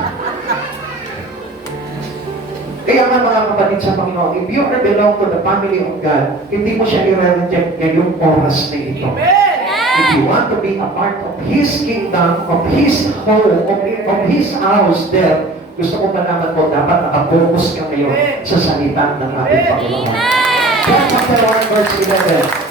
Kaya nga mga kapatid sa Panginoon, if you are belong to the family of God, hindi mo siya i-reject ngayong oras na ito. If you want to be a part of His kingdom, of His home, of His house there, gusto ko malaman mo, dapat nakafocus ka ngayon sa salita ng ating Panginoon. John chapter 1 verse 11.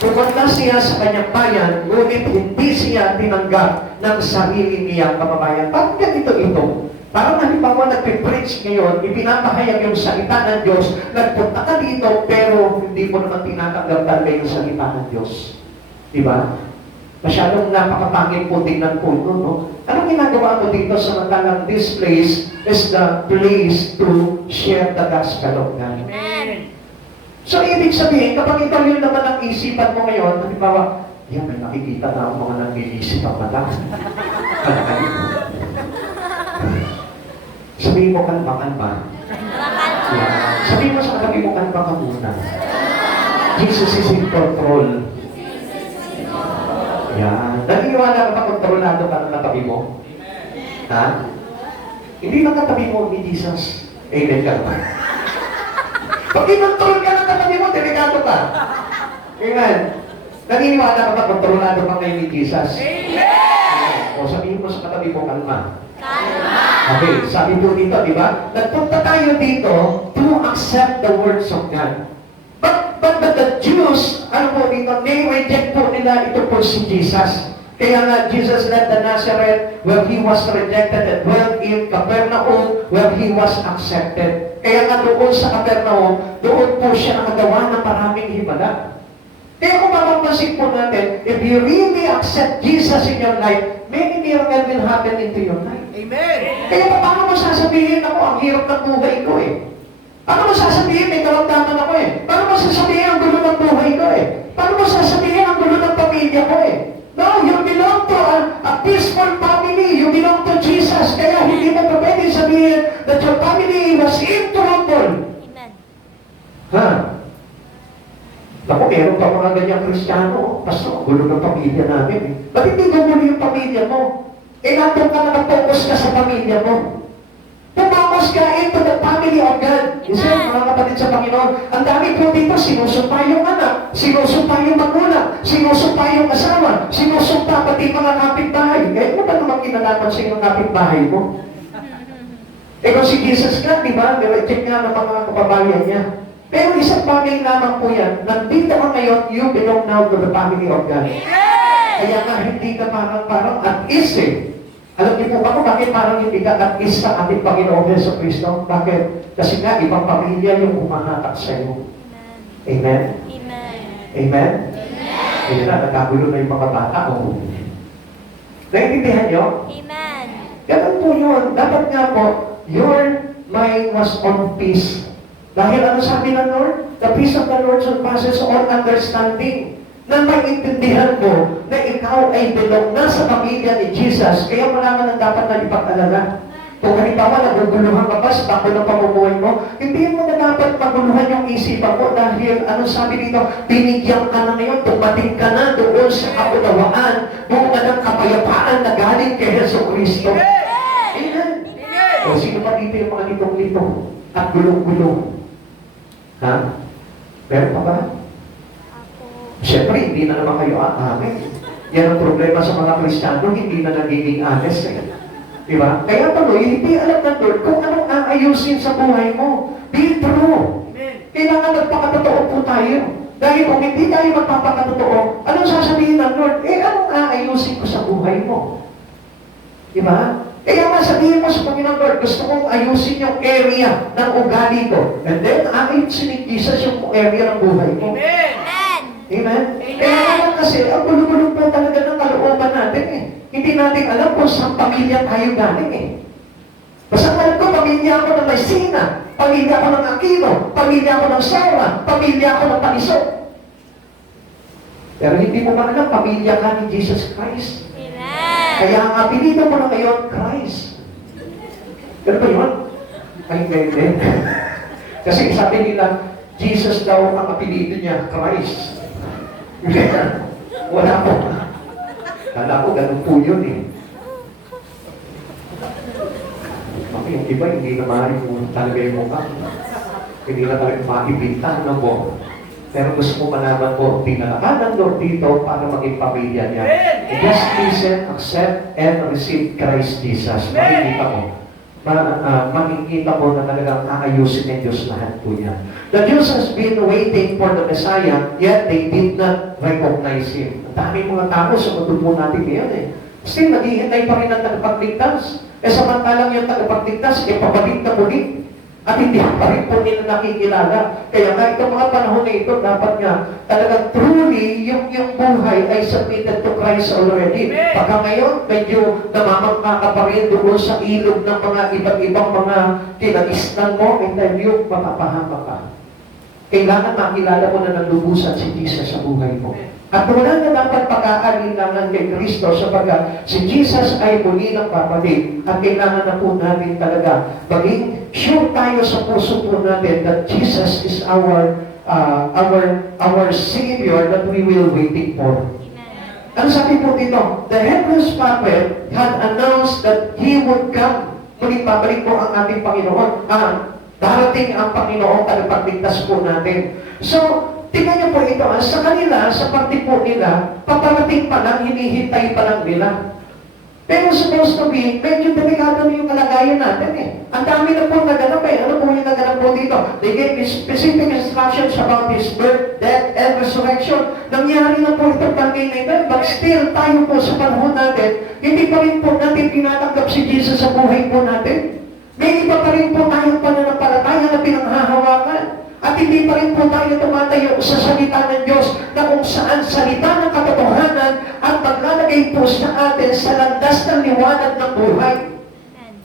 Pumunta siya sa kanyang bayan, ngunit hindi siya tinanggap ng sarili niyang kababayan. Bakit ganito ito? Parang halimbawa nagpe-preach ngayon, ipinapahayag yung salita ng Diyos, nagpunta ka dito, pero hindi mo naman tinatanggap talaga yung salita ng Diyos. Diba? Masyadong napakapangit po tingnan po ito, no? Anong ginagawa mo dito samantalang this place is the place to share the gospel of God? Amen. So, ibig sabihin, kapag ikaw yun naman ang isipan mo ngayon, halimbawa, yan, may nakikita na ang mga nag-iisip ang mata. Sabihin mo, kalma. Yeah. Sabihin mo sa katabi mo, kalma ka muna. Jesus is in control. Yan. Naniniwala ka ba kontrolado ka ng katabi mo? Ha? Hindi lang katabi mo ni Jesus. Amen ka ba? Pag kinontrol ka ng katabi mo, delikado ka. Amen. Naniniwala ka ba kontrolado ka ngayon ni Jesus? Amen. O sabihin mo sa katabi mo, kalma. Okay, sabi po dito, di ba? Nagpunta tayo dito to accept the words of God. But the Jews, ano po dito, they reject po nila ito po si Jesus. Kaya nga, Jesus left the Nazareth where He was rejected and dwelt in Capernaum where He was accepted. Kaya nga doon sa Capernaum, doon po siya nakagawa ng maraming himala. Kaya kung mapapansin po natin, if you really accept Jesus in your life, many miracles will happen into your life. Amen. Kaya paano mo sasabihin ako, ang hirap ng buhay ko eh? Paano mo sasabihin, may karamdaman ako eh? Paano mo sasabihin, ang gulo ng buhay ko eh? Paano mo sasabihin, ang gulo ng pamilya ko eh? No, you belong to a peaceful family. You belong to Jesus. Kaya hindi mo pa pwede sabihin that your family was in trouble. Amen. Ha? Naku, meron pa mga ganyang Kristiyano. Pastor, gulo ng pamilya namin eh. Ba't hindi gulo yung pamilya mo? Eh, nandun ka na focus ka sa pamilya mo. Focus ka into the family of God. Kasi mga kapatid sa Panginoon, ang dami po dito, sinusumpa yung anak, sinusumpa yung magulang, sinusumpa yung asawa, sinusumpa pati mga kapitbahay. Eh, ano ba naman kinalaman sa yung kapitbahay mo? Eh, kung si Jesus ka, di ba? Check nga ng mga kababayan niya. Pero isang bagay lamang po yan, nandito ka ngayon, you belong now to the family of God. Kaya nga, hindi ka parang at ease eh. Alam niyo po ba kung bakit parang hindi ka at ease sa ating Panginoon Yeso Cristo? Bakit? Kasi nga, ibang pamilya yung humahatak sa iyo. Amen? Amen. Amen? Amen na, nagkagulo na yung mga bata. Oh. Naintindihan niyo? Amen. Ganun po yun. Dapat nga po, your mind was on peace. Dahil ano sabi ng Lord? The peace of the Lord surpasses all understanding. Na maintindihan mo na ikaw ay belong na sa pamilya ni Jesus, kaya malaman ang dapat na ipag-alala. Kung halimbawa naguguluhan ka pa sa takbo ng pamumuhay mo, hindi mo na dapat maguluhan yung isipan mo dahil ano sabi dito, binigyan ka na ngayon, tumating ka na doon sa kaunawaan, buong ng kapayapaan na galing kay Yeso Cristo. Amen. O sino pa dito yung mga litong-litong at gulong-gulong? Ha? Meron pa ba? Siyempre, hindi na naman kayo amin. Yan ang problema sa mga Kristiyano, hindi na nagiging honest eh. Diba? Kaya tuloy, hindi alam ng Lord kung anong aayusin sa buhay mo. Be true. Kailangan magpakatotoo po tayo. Dahil kung hindi tayo magpapakatotoo, anong sasabihin ng Lord? Eh, anong aayusin ko sa buhay mo? Diba? Kaya nga sabihin mo sa Panginoon Lord, gusto kong ayusin yung area ng ugali ko. And then, aayusin ni Jesus yung area ng buhay mo. Amen. Amen? Kaya naman kasi, ang gulo-gulo po talaga ng kalooban natin eh. Hindi natin alam kung saan pamilya tayo galing eh. Basta alam ko, pamilya ako ng Maysina, pamilya ako ng Aquino, pamilya ako ng Sara, pamilya ako ng Panisok. Pero hindi mo ba alam, pamilya ka ni Jesus Christ. Amen. Kaya ang apelido mo na ngayon, Christ. Ganun ba yun? Ay, hindi. Kasi sabi nila, Jesus daw ang apelido niya, Christ. Wala po. Kala ko, ganun po yun eh. Bakit yung iba, hindi na maaaring mo talaga yung mukha. Hindi na talaga makipinta, ano po. Pero gusto mo malaman po, pinalakan ng Lord dito para maging pamilya niya. Just listen, accept, and receive Christ Jesus. Makikita mo. Makikita mo na talagang aayusin ng Diyos lahat po yan. The Jews has been waiting for the Messiah, yet they did not recognize Him. Ang daming mga tao sa mundo po natin ngayon eh. Still, naghihintay pa rin ang tagapagligtas. Eh samantalang yung tagapagligtas, pabalik na muli. At hindi pa rin po nila nakikilala. Kaya nga itong mga panahon na ito, dapat nga talagang truly yung buhay ay submitted to Christ already. Pagka ngayon, medyo namamangka ka pa rin doon sa ilog ng mga iba't ibang mga tinagistan mo, and then yung mapapahama ka. Kailangan makilala mo na naglubusan si Jesus sa buhay mo. At wala na dapat pag-aalinlangan kay Kristo sapagkat si Jesus ay muli ng babalik. At kailangan na po natin talaga maging sure tayo sa puso po natin that Jesus is our Savior that we will waiting for. Ano sabi po dito? The headless prophet had announced that He would come. Muling babalik po ang ating Panginoon. Darating ang Panginoon tagapagligtas po natin. So, tingnan niyo po ito, sa kanila, sa parte po nila, paparating pa lang, hinihintay pa lang nila. Pero supposed to be, medyo delikado na yung kalagayan natin eh. Ang dami na po naganap eh. Ano po yung naganap po dito? They gave me specific instructions about His birth, death, and resurrection. Nangyari na po itong bagay na ito, but still, tayo po sa panahon natin, hindi pa rin po natin tinatanggap si Jesus sa buhay po natin. May iba pa rin po tayong pananampalataya na pinanghahawakan. At hindi pa rin po tayo tumatayo sa salita ng Diyos na kung saan salita ng katotohanan at maglalagay po sa atin sa landas ng liwanag ng buhay.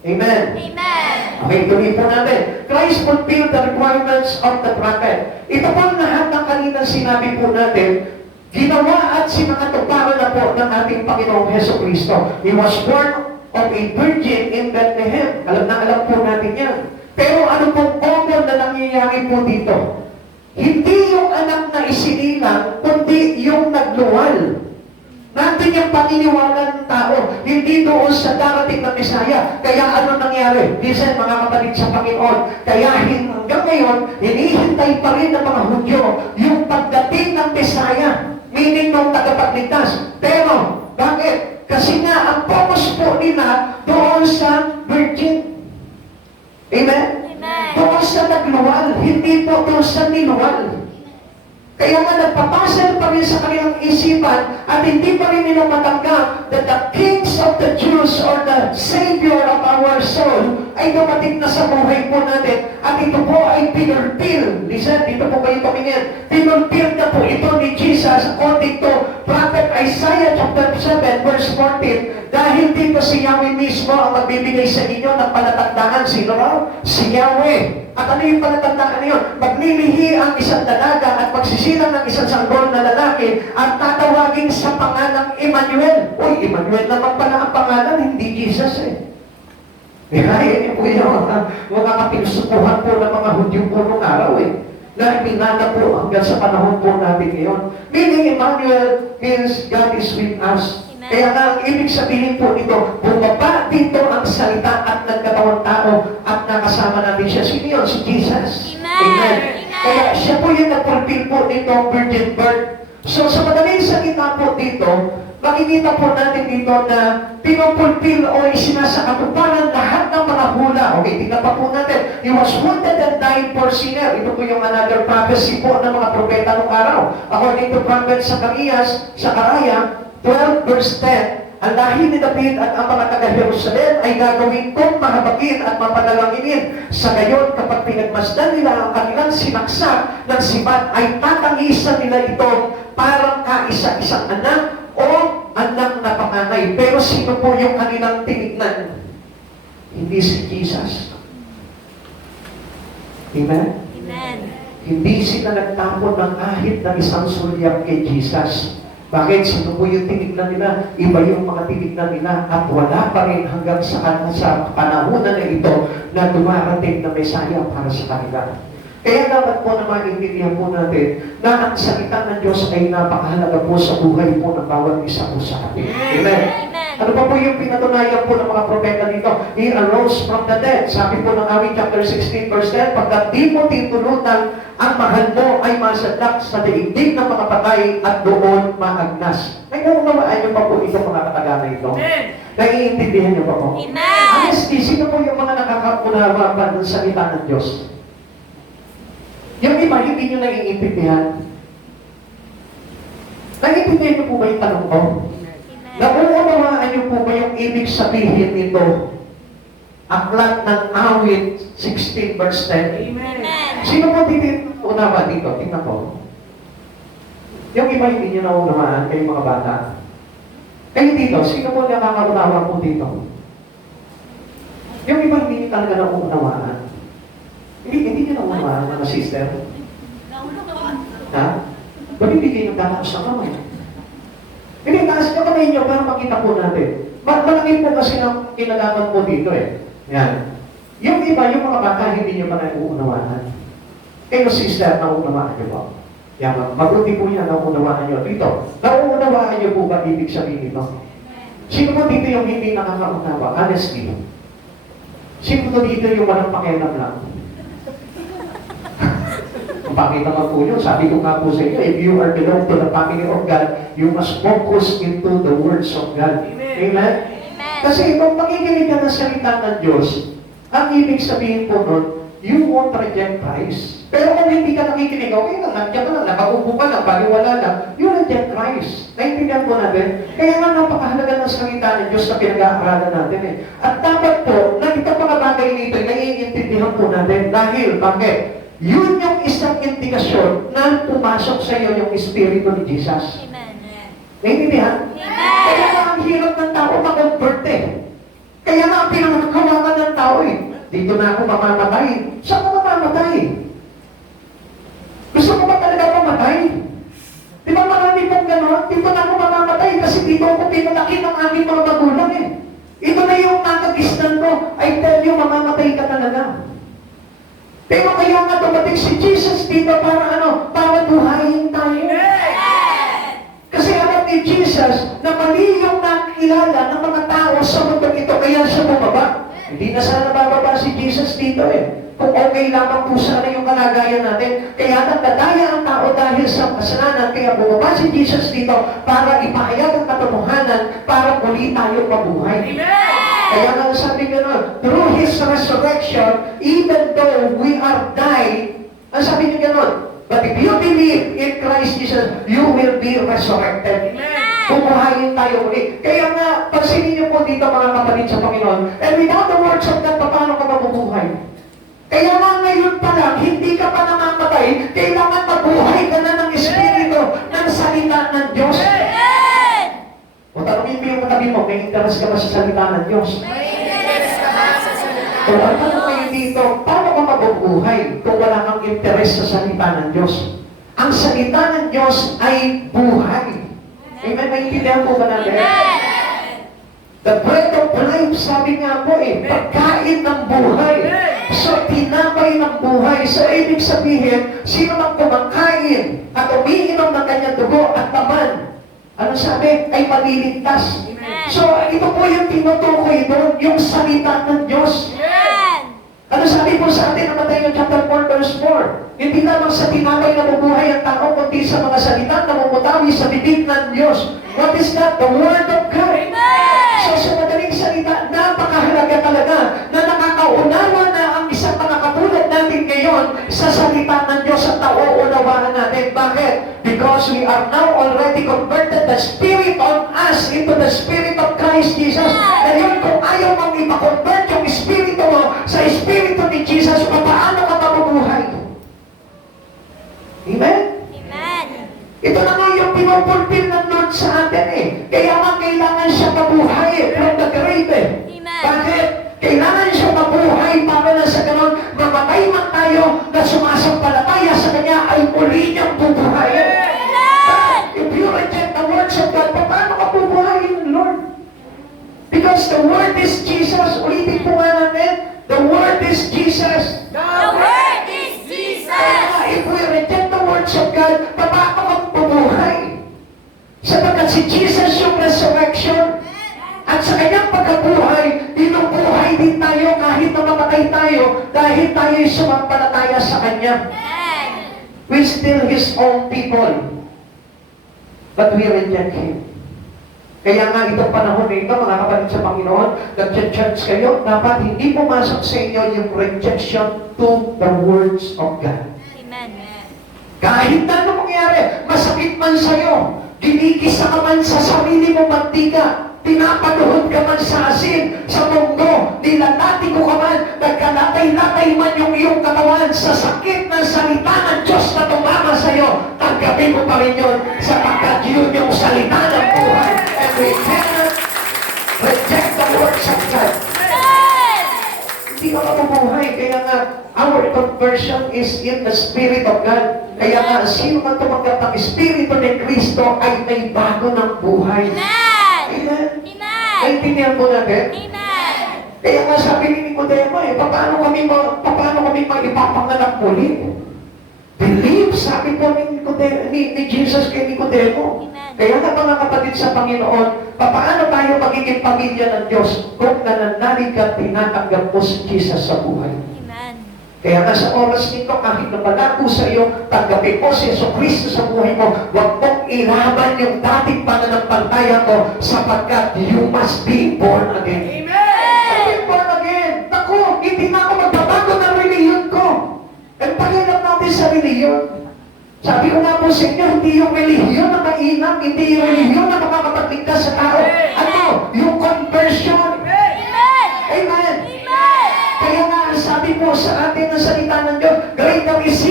Amen. Amen. Okay, tuloy po natin. Christ fulfilled the requirements of the prophet. Ito po ang lahat ng kaninang sinabi po natin, ginawa at sinakatuparan na po ng ating Panginoong Heso Kristo. He was born of a virgin in Bethlehem. Alam na alam po natin yan. Pero ano pong common na nangyayari po dito? Hindi yung anak na isinilang, kundi yung nagluwal. Nandun yung paniniwala ng tao, hindi doon sa darating na Mesaya. Kaya ano nangyari? Listen, mga kapatid sa Panginoon, kaya hanggang ngayon, hinihintay pa rin ng mga Hudyo yung pagdating ng Mesaya, meaning ng tagapagligtas. Pero, bakit? Kasi nga, ang focus po nila doon sa virgin. Amen? Amen. Doon sa nagluwal, hindi po doon sa niluwal. Kaya nga nagpapasal pa rin sa kanilang isipan at hindi pa rin nila matanggap that the kings of the Jews or the Savior of our soul ay dumating na sa buhay po natin. At ito po ay pinulpil. Listen, dito po kayo pamingin. Pinulpil na po ito ni Jesus according to Prophet Isaiah chapter 7 verse 14. Dahil dito si Yahweh mismo ang magbibigay sa inyo ng palatandaan. Sino raw? Si Yahweh. At ano yung palatandaan na yun? Maglilihi ang isang dalaga at magsisilang ng isang sanggol na lalaki at tatawagin sa pangalang Emmanuel. Uy, Emmanuel naman pala ang pangalan, hindi Jesus eh. Kaya yun po yun, mga kapilusupuhan po ng mga Hudyo po nung araw eh. Na pinana po hanggang sa panahon po natin ngayon. Meaning Emmanuel means God is with us. Kaya nga, ang ibig sabihin po nito, bumaba dito ang salita at nagkatawang tao at nakasama natin siya. Sino yun? Si Jesus. Amen. Kaya siya po yung nagpulpil po nito, virgin birth. So sa madaling salita po dito, makikita po natin dito na pinupulpil o isinasakatuparan lahat ng mga hula. Okay, tingnan pa po natin. He was wounded and died for sinner. Ito po yung another prophecy po ng mga propeta ng araw. According to Prophet Zacarias, 12 verse 10, ang lahi ni David at ang mga taga-Jerusalem ay gagawin kong mahabagin at mapanalanginin. Sa gayon, kapag pinagmasdan nila ang kanilang sinaksak ng sibat, ay tatangisan nila ito parang kaisa-isang anak o anak na panganay. Pero sino po yung kanilang tinignan? Hindi si Jesus. Amen? Amen. Hindi sila nagtapon ng ahit ng isang sulyap kay Jesus. Bakit? Sino po yung tinignan nila? Iba yung mga tinignan nila at wala pa rin hanggang sa panahon na ito na dumarating na Mesaya para sa kanila. Kaya dapat po na maintindihan po natin na ang salita ng Diyos ay napakahalaga po sa buhay po ng bawat isa po sa atin. Amen? Ano pa po yung pinatunayan po ng mga propeta dito? He arose from the dead. Sabi po ng awit chapter 16 verse 10, pagkat di mo titulutan, ang mahal mo ay masadlak sa daigdig ng mga patay at doon maagnas. Naiunawaan niyo pa po ito mga katagana ito? Naiintindihan niyo pa po? Amen. Honestly, sino po yung mga nakakakunawa pa ng salita ng Diyos? Yung iba, hindi nyo naiintindihan. Naiintindihan niyo po ba yung tanong ko? Nauunawaan niyo po ba yung ibig sabihin nito? Aklat ng awit 16 verse 10. Amen. Sino po dito unawa dito? Tingnan ko. Yung iba hindi niyo naunawaan, kayong mga bata. Kayo dito, sino po nakakaunawa po dito? Yung iba hindi niyo talaga naunawaan. Hindi niyo naunawaan, mga sister. Ha? Ba't hindi kayo nagtataas ng kamay? Hindi, taas na kamay niyo para makita po natin. Malaki po kasi ang kinalaman po dito eh. Yan. Yung iba, yung mga bata, hindi niyo pa nauunawaan. Kayo sister, nauunawaan niyo po. Yan, mabuti po yan, nauunawaan niyo. Dito, nauunawaan niyo po ba ibig sabihin ito? Sino po dito yung hindi nakakaunawa? Honestly. Sino po dito yung walang pakialam lang? Bakit naman po yun? Sabi ko nga po sa inyo, if you are belong to the family of God, you must focus into the words of God. Amen? Kasi kung makikinig ka ng salita ng Diyos, ang ibig sabihin po nun, you won't reject Christ. Pero kung hindi ka nakikinig, okay lang, nandiyan ka lang, nakaupo ka lang, baliwala lang, you reject Christ. Naintindihan po natin? Kaya nga napakahalaga ng salita ng Diyos na pinag-aaralan natin eh. At dapat po, na ito mga bagay nito, naiintindihan po natin. Dahil, bakit? Yun yung isang indikasyon na pumasok sa iyo yung Espiritu ni Jesus. Amen. Naiintindihan? Kaya nga ang hirap ng tao mag-convert eh. Kaya nga ang pinangakawakan ng tao eh. Dito na ako mamamatay. Saan ko mamamatay? Gusto ko ba talaga mamatay? Di ba marami pong gano'n? Dito na ako mamamatay kasi dito ako pinalaki ng aking mga magulang eh. Ito na yung nakagisnan mo. I tell you, mamamatay ka talaga. Pero kaya nga dumating si Jesus dito para ano? Para buhayin tayo. Kasi alam ni Jesus na mali yung nakilala ng mga tao sa mundong ito, kaya siya bumaba. Hindi na sana bababa si Jesus dito eh. Kung okay lamang po sana yung kalagayan natin. Kaya nagdadaya ang tao dahil sa kasalanan, kaya bumaba si Jesus dito para ipahayag ang katotohanan para muli tayo mabuhay. Kaya nga sabi gano'n, through His resurrection, even though we are died, ang sabi niyo gano'n, but if you believe in Christ Jesus, you will be resurrected. Bubuhayin tayo ulit. Kaya nga, pansinin niyo po dito mga kapatid sa Panginoon, and without the words of God, paano ka mabubuhay? Kaya nga ngayon pa lang, hindi ka pa namamatay, kailangan mabuhay ka na ng Espiritu, ng salita ng Diyos. O tanongin mo yung katabi mo, may interes ka ba sa salita ng Diyos? O tanong kayo dito, paano ka mabubuhay kung wala kang interes sa salita ng Diyos? Ang salita ng Diyos ay buhay. Amen? Maintindihan po ba natin? The bread of life, sabi nga po eh, pagkain ng buhay. So, tinapay ng buhay. So, ibig sabihin, sino mang kumakain at umiinom ng kanyang dugo at laman, ano sabi? Ay maliligtas. So, ito po yung tinutukoy doon, yung salita ng Diyos. Ano sabi po sa atin ng Mateo chapter 4 verse 4? Hindi lamang sa tinapay na bubuhay ang tao, kundi sa mga salita na mamutawi sa bibig ng Diyos. What is that? The Word of God. So, sa madaling salita, napakahalaga talaga na nakakaunawa na ang isang mga katulad natin ngayon sa salita ng Diyos at nauunawaan natin. Bakit? Because we are now already converted the Spirit on us into the Spirit of Christ Jesus. Ngayon, kung ayaw mong ipakonvert yung Espiritu mo sa Espiritu ni Jesus, paano ka mabubuhay? Amen? Ito na nga yung pinupulpil ng Lord sa atin eh. Kaya nga kailangan siya mabuhay from the grave eh. Bakit? Kailangan siya mabuhay para na sa ganon, mamatay man tayo na sumasampalataya sa Kanya ay muli niyang bubuhayin. If you reject the words of God, paano ka bubuhayin, Lord? Because the Word is Jesus. Ulitin po nga natin, the Word is Jesus. If we reject the words of God, paano ka bubuhay? Sapagkat si Jesus yung resurrection. At sa kanyang pagkabuhay, binubuhay din tayo kahit na mamatay tayo dahil tayo'y sumampalataya sa Kanya. We still His own people, but we reject Him. Kaya nga itong panahon na ito, mga kapatid sa Panginoon, nag-church kayo, dapat hindi pumasok sa inyo yung rejection to the words of God. Kahit na ano mangyari, masakit man sa'yo, ginikisa ka man sa sarili mo mantika, pinapaluhod ka man sa asin, sa munggo, nilatati ko ka man, nagkalatay-latay man yung iyong katawan sa sakit ng salita ng Diyos na tumama sa iyo, tanggapin mo pa rin yun sapagkat yun yung salita ng buhay. And we cannot reject the words of God. Hindi ka mabubuhay. Kaya nga, our conversion is in the Spirit of God. Kaya nga, sino man tumanggap ng Espiritu ni Kristo ay may bago ng buhay. Amen. Naintindihan po natin? Kaya nga sabi ni Nicodemo paano kami maipapanganak muli? Believe, sabi po ni Jesus kay Nicodemo. Kaya nga mga kapatid sa Panginoon, paano tayo magiging pamilya ng Diyos kung nananalig at tinatanggap mo si Jesus sa buhay? Kaya nga sa oras nito, kahit na malabo sa iyo, tanggapin mo si Jesucristo sa buhay mo. Huwag mong ilaban yung dating pananampalataya mo sapagkat you must be born again. Amen! Born again! Naku, hindi na ako magbabago ng reliyon ko. Ang pakialam natin sa reliyon. Sabi ko nga po sa inyo, hindi yung reliyon na mainam, hindi yung reliyon na makakapagligtas sa tao. Ano? Yung conversion. Amen! Kaya nga, sabi po sa atin ng salita ng Diyos, greater is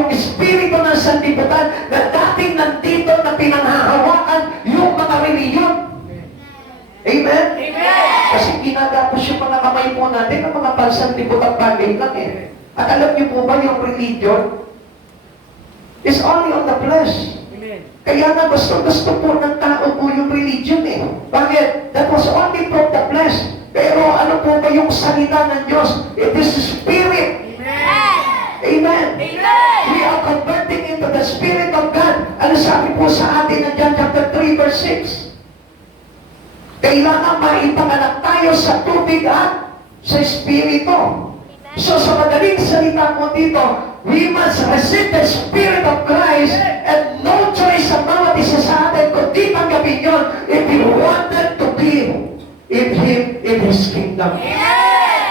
yung espiritu ng sanlibutan na dating nandito na pinanghahawakan yung mga reliyon. Amen? Kasi ginagapos yung mga kamay po natin ng mga pansanlibutan bagay lang eh. At alam niyo po ba yung religion is only on the flesh. Kaya nga gusto po ng tao po yung religion eh. Bakit? That was only from the flesh. Pero ano po ba yung salita ng Diyos? It is Spirit. Amen. We are converting into the Spirit of God. Ano sabi po sa atin ng John chapter 3 verse 6? Kailangan maipanganak tayo sa tubig at sa Espiritu. So sa madaling salita po dito, we must receive the Spirit of Christ and no choice sa bawat isa sa atin kundi tanggapin yun if we wanted to be in Him, in His kingdom.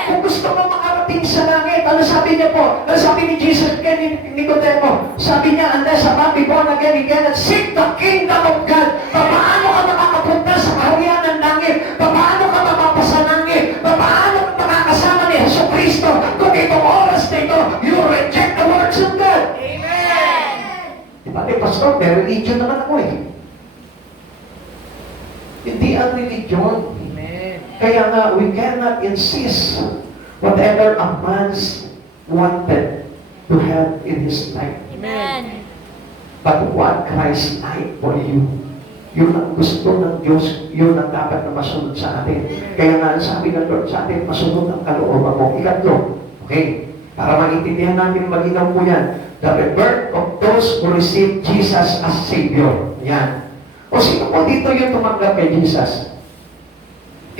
Kung gusto mo makarating sa langit, ano sabi niya po? Ano sabi ni Jesus kay Nicodemo? Sabi niya, unless a man be born again, he cannot seek the kingdom of God. Paano ka makakapunta sa kaharian ng langit? Paano ka mapapasa langit? Paano ka makakasama ni Yesu Cristo kung itong oras na ito, you reject the words of God? Diba, pastor, may religion naman ako eh. Hindi ang religion. Kaya nga, we cannot insist whatever a man's wanted to have in his life. But what Christ like for you, yun ang gusto ng Diyos, yun ang dapat na masunod sa atin. Kaya nga, sabi ng Lord sa atin, masunod ang kalooban mo. Ikatlo, okay? Para maintindihan natin, malinaw po yan. The rebirth of those who receive Jesus as Savior. Yan. O sino po dito yung tumanggap kay Jesus?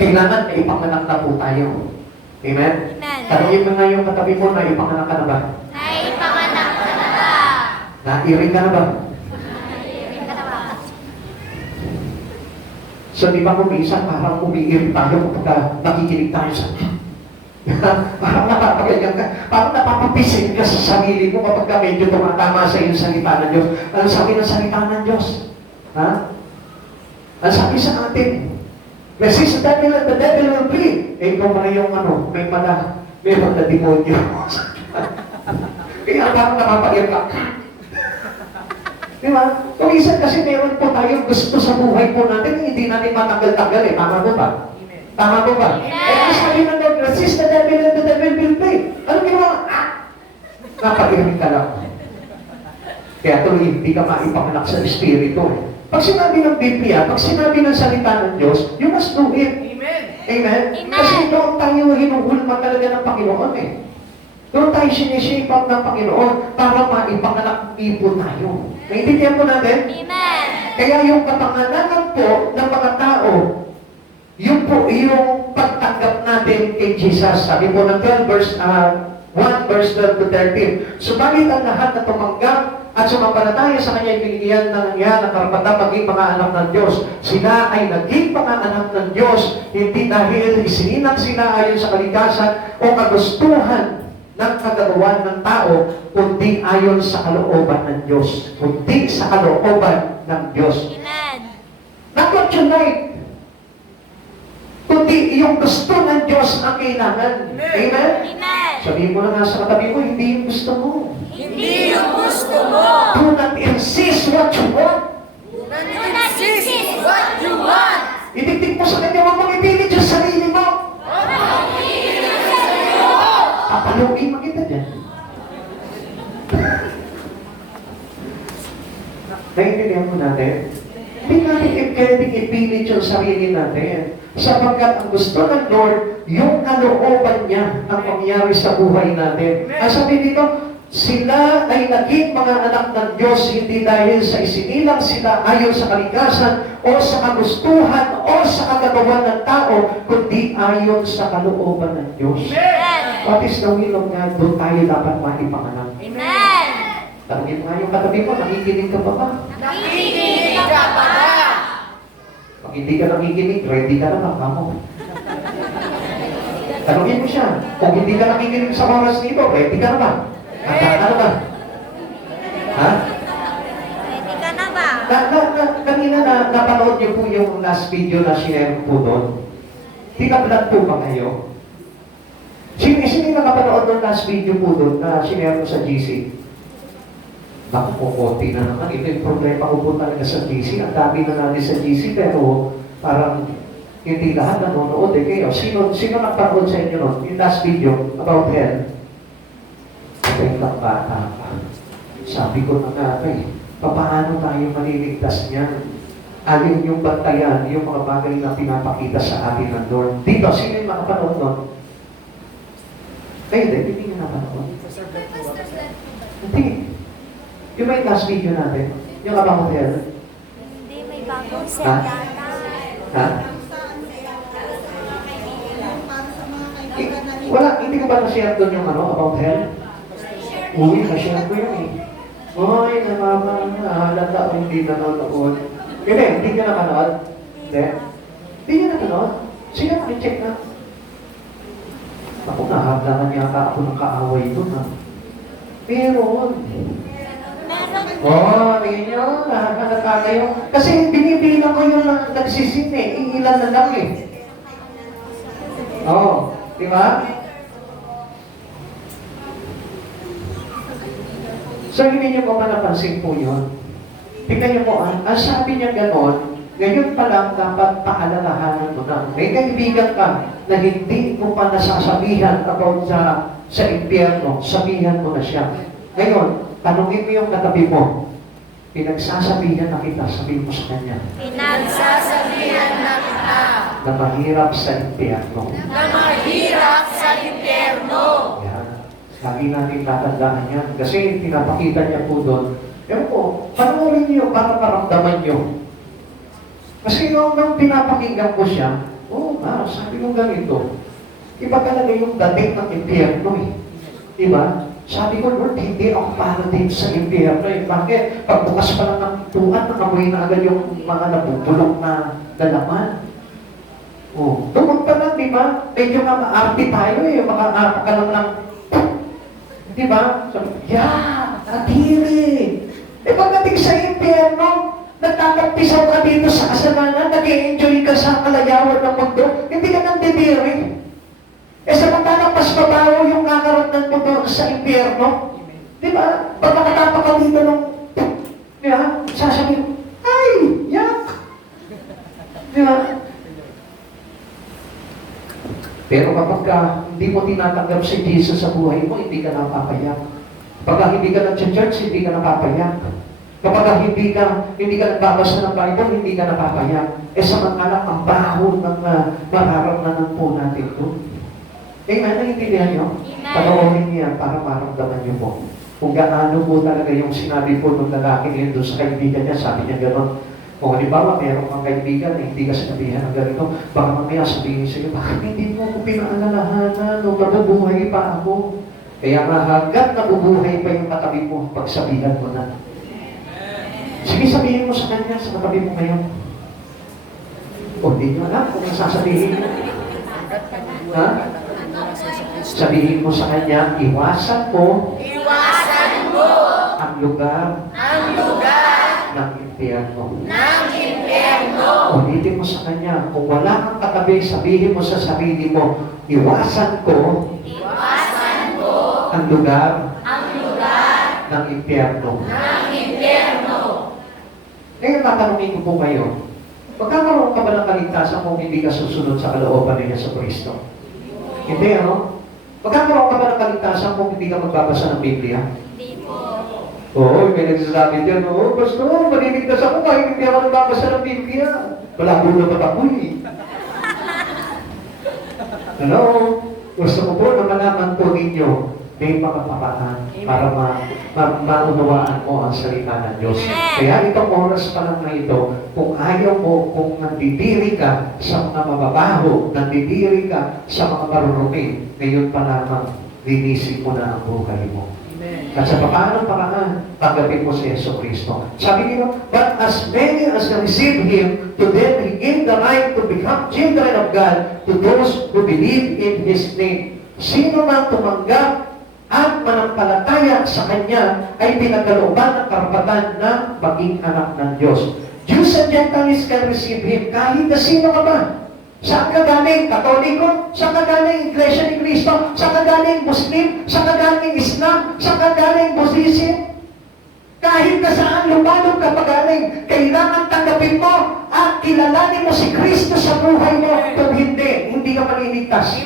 Kailangan na ipanganak na po tayo. Amen? Tanungin mo nga yung katabi mo na ipanganak ka na ba? Naipanganak ka na ba? Nairing ka na ba? Nairing ka na ba? So di ba kung minsan parang umiiring tayo kapag nakikinig tayo sa parang napapaganyan ka, parang napapapisin ka sa sarili mo kapag medyo tumatama sa iyong salita ng Diyos. Ano sabi ng salita ng Diyos? Ha? Ano sabi sa atin? Resist the devil and the devil will flee. Eh, ikaw na yung may mga demonyo. Kaya parang napapagyan ka. Di ba? Kung minsan kasi meron po tayo gusto sa buhay po natin, hindi natin matanggal-tanggal eh. Tama mo ba? Tama mo ba? Eh, ang sabi ng Lord, resist the devil and the devil will flee. Anong ginawa? Napag-iring ka lang. Kaya tuloy, hindi ka maipanganak sa Espiritu. Pag sinabi ng Biblia, pag sinabi ng salita ng Diyos, you must do it. Amen? Kasi doon tayo hinuhulma talaga ng Panginoon eh. Doon tayo sinishape up ng Panginoon para maipanganak po tayo. Naintindihan po natin? Amen. Kaya yung kapanganakan po ng mga tao, yun po yung pagtanggap natin kay Jesus. Sabi po ng 1 verse 12 to 13. Subalit ang lahat na tumanggap at sumampalataya sa Kanya binigyan ng niya ng karapatan maging mga anak ng Diyos. Sila ay naging mga anak ng Diyos, hindi dahil isininang sila ayon sa kalikasan o kagustuhan ng kagagawan ng tao, kundi ayon sa kalooban ng Diyos. Kundi sa kalooban ng Diyos. Amen. Not what you like, kundi yung gusto ng Diyos ang kailangan. Amen? Amen. Sabihin mo na nga sa katabi ko, hindi yung gusto mo. Hindi yung gusto mo. Do not insist what you want. Do not insist what you want. Itigtig mo sa kanya, huwag mong ipilit yung sarili mo. Papalugin mo kita dyan. Naintindihan mo natin? Hindi natin pwedeng ipilit yung sarili natin. Sapagkat ang gusto ng Lord, yung kalooban niya ang mangyari sa buhay natin. Ang sabi dito, sila ay naging mga anak ng Diyos hindi dahil sa isinilang sila ayon sa kalikasan o sa kagustuhan o sa kagagawan ng tao, kundi ayon sa kalooban ng Diyos. What is the will of God? Doon tayo dapat maipanganak. Amen. Tanungin mo nga yung katabi mo, nakikinig ka pa ba? Nakikinig ka pa ba? Pag hindi ka nakikinig, ready ka na ba? Kamo. Tanungin mo siya, kung hindi ka nakikinig sa oras nito, ready ka na ba? Handa ka na ba? Ha? Ready ka na ba? Kanina napanood niyo po yung last video na share po doon. Tinablat po ba kayo? Sino yung nakapanood ng last video po doon na share ko sa GC? Naku, kukunti na naman. Ito yung problema ko po talaga sa GC. Ang dami na natin sa GC, pero parang hindi lahat nanonood eh. Kayo, sino nagpanood sa inyo nun? Yung last video about hell. Magandang bata pa. Sabi ko na nga eh, paano tayo maliligtas niyan? Alin yung bantayan, yung mga bagay na pinapakita sa atin ng Lord. Dito, sino yung makapanood nun? Kayo din, hindi nyo napanood. Hindi. Yung may last video natin, yung about hell. Hindi, may bagong set Ha? yata. Ha? Wala, hindi ko ba na-share doon yung about hell? Uy, na-share ko yun eh. Uy, halata o hindi nanonood. Hindi nyo napanood? Hindi? Hindi nyo napanood? Sino nakicheck na? Ako, nahablangan yata ako ng kaaway doon ha. Meron. Tingin nyo, nakakata kayo. Kasi binibilang ko yung nagsisin eh. Iilan na lang eh. Di ba? So, hindi niyo po napansin po yun. Tingnan niyo po, sabi niya gano'n, ngayon pa lang dapat paalalahanan mo na. May kaibigan ka na hindi mo pa nasasabihan about sa impyerno, sabihan mo na siya. Ngayon, tanungin mo yung katabi mo. Pinagsasabihan na kita, sabihin mo sa kanya. Pinagsasabihan na kita Na mahirap sa impyerno. na mahirap sa impyerno. Yan. Lagi natin tatandaan yan. Kasi pinapakita niya po doon. Ewan po, panoorin niyo para maramdaman niyo. Kasi nung pinapakinggan ko siya, sabi ko ganito. Iba talaga yung dating ng impyerno eh. Diba? Sabi ko, Lord, hindi ako para din sa impyerno eh. Bakit? Pagbukas pa lang ng tuwan, nakamoy na agad yung mga nabubulok na lalaman. Doon pa lang, di ba? Medyo nga maarte tayo eh. Maka ka lang ng di ba? Sabi, natiri. Pagdating sa impyerno, nagtatagpisaw ka dito sa kasalanan, nag-i-enjoy ka sa kalayawan ng mundo, hindi ka nang didiri. Samantalang mas mabaho yung kakaroon mo doon sa impyerno. Di ba? Pag nakatapak ka dito nung, sasabihin, ay, yak! Di ba? Pero kapag hindi mo tinatanggap si Jesus sa buhay mo, hindi ka napapayak. Kapag hindi ka nag-church, hindi ka napapayak. Kapag hindi ka nagbabasa ng Bible, hindi ka napapayak. Samantalang ang baho ng mararamdaman po natin doon. Amen? Naiintindihan nyo? Panoorin niya para maramdaman niyo po. Kung gaano po talaga yung sinabi po ng lalaki niya doon sa kaibigan niya, sabi niya gano'n. Kung halimbawa, meron kang kaibigan na hindi ka sinabihan ng ganito, baka mamaya sabihin sa'yo, bakit hindi mo ako pinaalalahanan nung nabubuhay pa ako? Kaya nga hanggat nabubuhay pa yung katabi mo, pagsabihan mo na. Sige, sabihin mo sa kanya, sa katabi mo ngayon. Hindi nyo alam kung sasabihin mo. Ha? Sabihin mo sa kanya, iwasan mo ang lugar ng impyerno. Ulitin mo sa kanya, kung wala kang katabi, sabihin mo sa sarili mo, iwasan ko ang lugar ng impyerno. Ngayon, tatanungin ko po kayo, magkakaroon ka ba ng kaligtasan kung hindi ka susunod sa kalooban niya sa Kristo? Hindi, ano? Magkakaroon ka ba ng kaligtasan kung hindi ka magbabasa ng Biblia? Hindi po. Oo, may nagsasabi dyan, Pastor, maliligtas ako kahit hindi ako nagbabasa ng Biblia. Wala mo na ako eh. Hello? Gusto ko po na malaman po ninyo, may mga paraan para maunawaan mo ang salita ng Diyos. Kaya itong oras pa lang na ito, kung ayaw mo, kung nandidiri ka sa mga mababaho, nandidiri ka sa mga marurumi, ngayon pa lamang, linisin mo na ang buhay mo. At sa paanong paraan, tanggapin mo si Yeso Cristo. Sabi niyo, but as many as receive Him, to them He gave the right to become children of God, to those who believe in His name. Sino man tumanggap at manampalataya sa Kanya ay pinagkalooban ng karapatan na maging anak ng Diyos. Jews and Gentiles can receive Him kahit na sino ka ba. Saan ka galing? Katoliko? Saan ka galing? Iglesia ni Cristo? Saan ka galing? Muslim? Saan ka galing? Islam? Saan ka galing? Buddhism? Kahit na saan lumalog ka pagaling, kailangan tanggapin mo at kilalanin mo si Kristo sa buhay mo. Kung hindi ka maliligtas.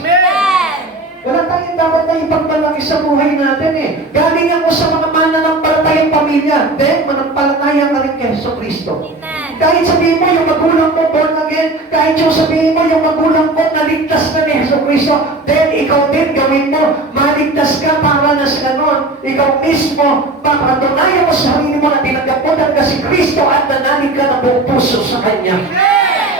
Wala tayong dapat na ipagmalaki sa buhay natin eh. Galing ako sa mga mananampalatayang pamilya. Then, manampalataya ka rin kay Heso Kristo. Amen. Kahit sabihin mo yung magulang mo born again, kahit yung sabihin mo yung magulang mo naligtas na ni Heso Kristo, then ikaw din gawin mo, maligtas ka para na sa ganon. Ikaw mismo, papatunayan mo sa sarili mo na tinanggap mo talaga si Kristo at nanalig ka ng buong puso sa Kanya.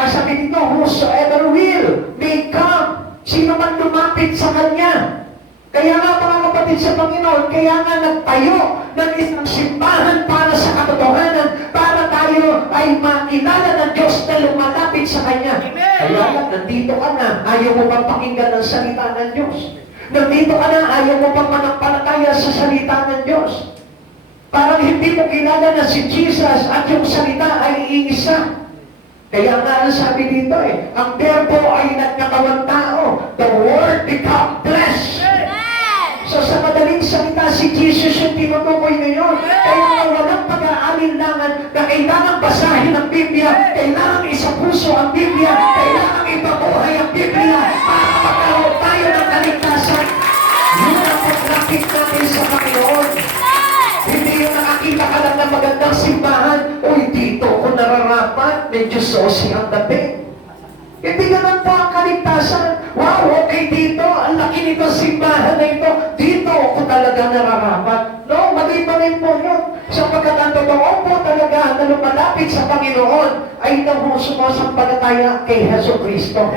Sabi dito, whosoever will may come. Sino man lumapit sa Kanya. Kaya nga mga kapatid sa Panginoon, kaya nga nagtayo ng isang simbahan para sa katotohanan, para tayo ay makilala ng Diyos na lumalapit sa Kanya. Kaya nga, nandito ka na, ayaw mo pang pakinggan ng salita ng Diyos. Nandito ka na, ayaw mo pang manampalataya sa salita ng Diyos. Parang hindi mo kilala na si Jesus at yung salita ay iisa. Kaya nga ang sabi dito ang Verbo ay nagkatawang tao. The Word become flesh. So sa madaling salita, si Jesus yung tinutukoy ngayon. Kaya nga walang pag-aalinlangan na kailangan basahin ang Biblia, kailangan isa puso ang Biblia, kailangan ipabuhay ang Biblia para magkaroon tayo ng kaligtasan. Yun ang paglapit natin sa Panginoon. Hindi yung nakakita ka lang ng magandang simbahan, uy, dito ako nararapat, medyo saucy ang dating. Hindi ganun po ang kaligtasan. Wow, okay dito, ang laki nito simbahan na ito, dito ako talaga nararapat. No, mali pa rin po yun. Sapagkat ang totoo po talaga na lumalapit sa Panginoon ay nang sumasampalataya kay Heso Kristo.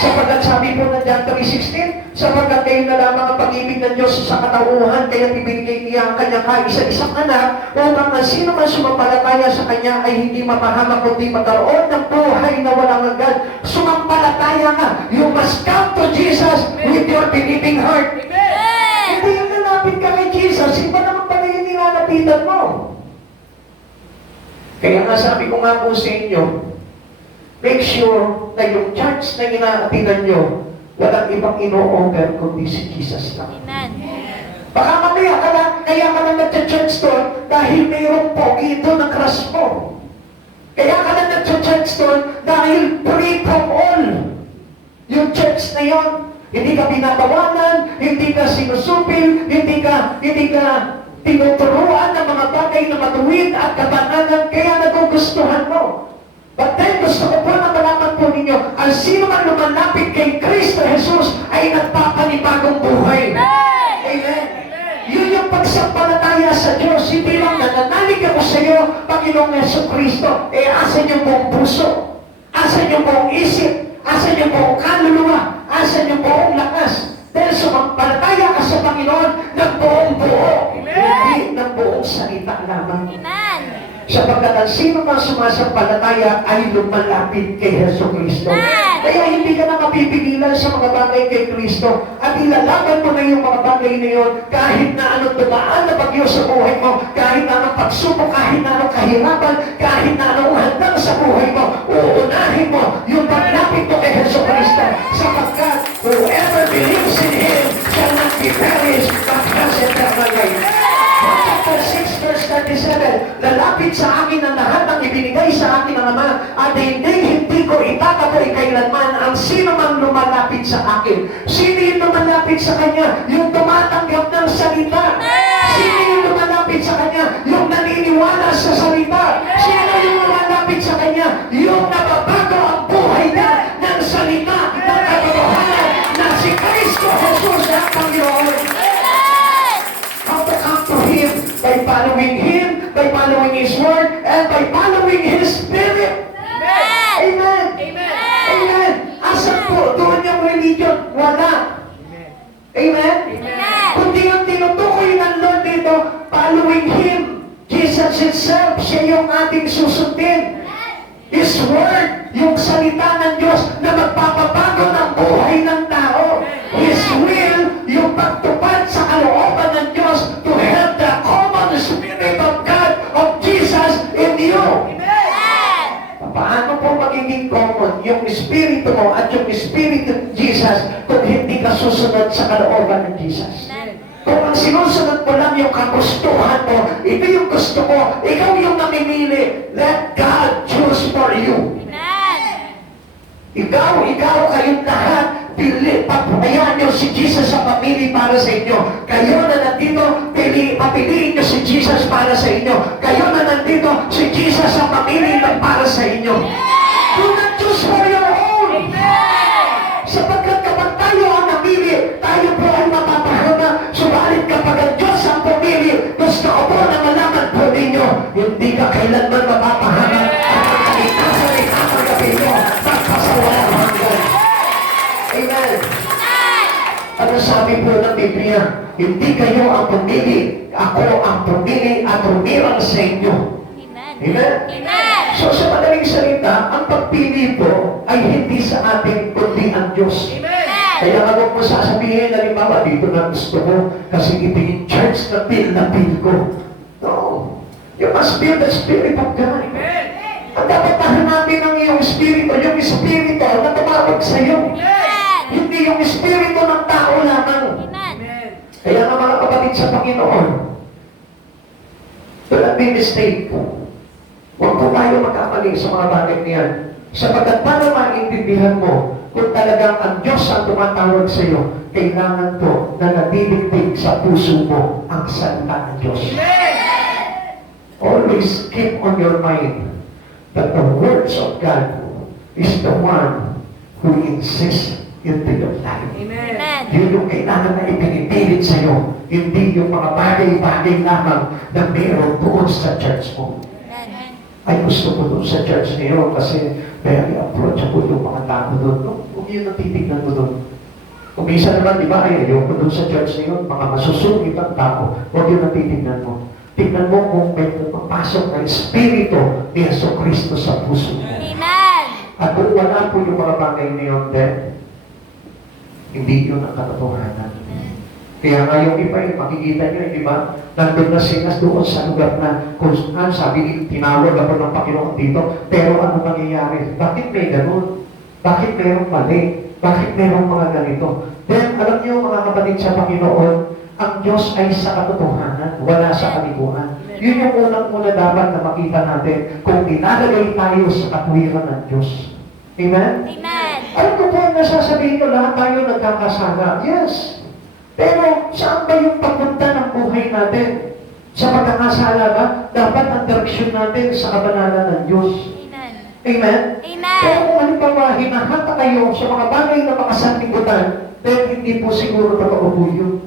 Sapagkat sabi po ng John 3:16, sapagkat kayo na lamang ang pag-ibig ng Diyos sa katauhan, kaya ibinigay niya ang kanyang kaisa-isang anak, upang na sino man sumampalataya sa kanya ay hindi mapahamak kundi magkaroon ng buhay na walang hanggan. Sumampalataya ka. You must come to Jesus with your believing heart. Hindi yung nalapit ka kay Jesus, iba naman pala yung nilalapitan mo. Kaya nga sabi ko nga po sa inyo, make sure na yung church na inaatinan nyo, walang ibang ino-offer kundi si Jesus lang. Amen. Baka mamaya ka lang, kaya ka lang nagcha-church doon dahil mayroong pogi doon ang crush mo. Kaya ka lang nagcha-church doon dahil free from all. Yung church na yon, hindi ka binatawanan, hindi ka sinusupil, hindi ka tinuturuan ng mga bagay na matuwid at kabanalan, kaya nagugustuhan mo. But then, gusto ko po na malaman po ninyo, ang sino man lumalapit kay Kristo Jesus ay nagpapanibagong buhay. Amen. Yun yung pagsampalataya sa Diyos. Hindi lang nananalig ako sa iyo, Panginoong Yesu Kristo. Asan yung buong puso? Asan yung buong isip? Asan yung buong kaluluwa? Asan yung buong lakas? Dahil sumampalataya ka sa Panginoon ng buong buo. Hindi ng buong salita lamang. Amen. Sapagkat ang sino man sumasampalataya ay lumalapit kay Heso Kristo. Kaya hindi ka na mapipigilan sa mga bagay kay Kristo at ilalaban mo na yung mga bagay na yun kahit na anong dumaan na bagyo sa buhay mo, kahit na anong pagsubok, kahit na anong kahirapan, kahit na anong handang sa buhay mo, uunahin mo yung paglapit mo kay Heso Kristo sapagkat whoever believes in Him shall not be perished but has eternal life. Chapter 6 verse 37, lalapit sa akin ang lahat ng ibinigay sa akin ng Ama at hindi ko itataboy kailanman ang sino man lumalapit sa akin. Sino yung lumalapit sa Kanya? Yung tumatanggap ng salita. Sino yung lumalapit sa Kanya? Yung naniniwala sa salita. Sino yung lumalapit sa Kanya? Yung nababago ang buhay niya ng salita ng katotohanan na si Kristo Jesus ang Panginoon. How to come to Him? By following Him, by following His Word, and by following His Spirit. Amen. Amen. Asan po? Doon yung religion? Wala. Amen. Kundi yung tinutukoy ng Lord dito, following Him. Jesus Himself, siya yung ating susundin. His Word, yung salita ng Diyos na magpapabago ng buhay ng tao. His will, yung pagtupad sa kalooban ng Diyos to have the common Spirit of God, of Jesus in you. Paano po magiging common yung Espiritu mo at yung Espiritu ng Jesus kung hindi ka susunod sa kalooban ng Jesus? Kung ang sinusunod mo lang yung kagustuhan mo, ito yung gusto ko, ikaw yung namimili, let God choose for you. Amen. Ikaw, kayong lahat, papayaan niyo si Jesus sa pamili para sa inyo. Kayo na nandito, papiliin niyo si Jesus para sa inyo. Kayo na nandito, si Jesus ang pamili para sa inyo. Do not choose for your own. Sapagkat kapag tayo ang namili, tayo po ay mapapahama. Subalit kapag ang Diyos ang pumili, gusto ko po na malaman po ninyo, hindi ka kailanman mapapahama. At ang kaligtasan ay katanggapin nyo, magpasawalang hanggan. Amen. Ano sabi po ng Biblia? Hindi kayo ang pumili, ako ang pumili at humirang sa inyo. Amen. Amen? Amen. So sa madaling salita, ang pagpili po ay hindi sa atin kundi ang Diyos. Kaya nga huwag mo sasabihin, halimbawa, dito na gusto ko kasi ito yung church na feel ko. No. You must feel the Spirit of God. Ang dapat nahanapin ng iyong Espiritu, yung Espiritu na tumawag sa iyo. Hindi yung Espiritu ng tao lamang. Amen. Kaya nga mga kapatid sa Panginoon, do not be mistake. Huwag po tayo magkamali sa mga bagay niyan. Sapagkat para maintindihan mo kung talagang ang Diyos ang tumatawag sa iyo, kailangan po na nadidigdig sa puso mo ang salita ng Diyos. Always keep on your mind that the words of God is the one who insists into your life. Amen. Yun yung kailangan na ipinipilit sa iyo, hindi yung mga bagay-bagay lamang na meron doon sa church mo. Amen. Ay, gusto ko doon sa church niyo kasi very approachable yung mga tao doon. Huwag yun ang titignan mo doon. Kung minsan naman, di ba, ay ayoko doon sa church niyo, mga masusungit ang tao. Huwag yun ang titignan mo. Tignan mo kung may pumapasok na Espiritu ni Jesucristo sa puso mo. Amen. At kung wala po yung mga bagay na yun, then, hindi yun ang katotohanan. Kaya nga yung iba, makikita nyo, di ba? Nandun na sila doon sa lugar na kung sabi, tinawag ako ng Panginoon dito, pero ano nangyayari? Bakit may ganun? Bakit mayroong mali? Bakit mayroong mga ganito? Then, alam nyo mga kapatid sa Panginoon, ang Diyos ay sa katotohanan, wala sa kalikuan. Yun yung unang-una dapat na makita natin kung inalagay tayo sa katwiran ng Diyos. Amen? Amen. Alam ko po ang nasasabihin nyo, lahat tayo nagkakasala. Yes. Pero saan ba yung papunta ng buhay natin? Sa pagkakasala ba? Dapat ang direksyon natin sa kabanalan ng Diyos. Amen. Amen? Amen. Pero kung halimbawa, hinahata kayo sa mga bagay na makasanlibutan, then hindi po siguro totoo po yun.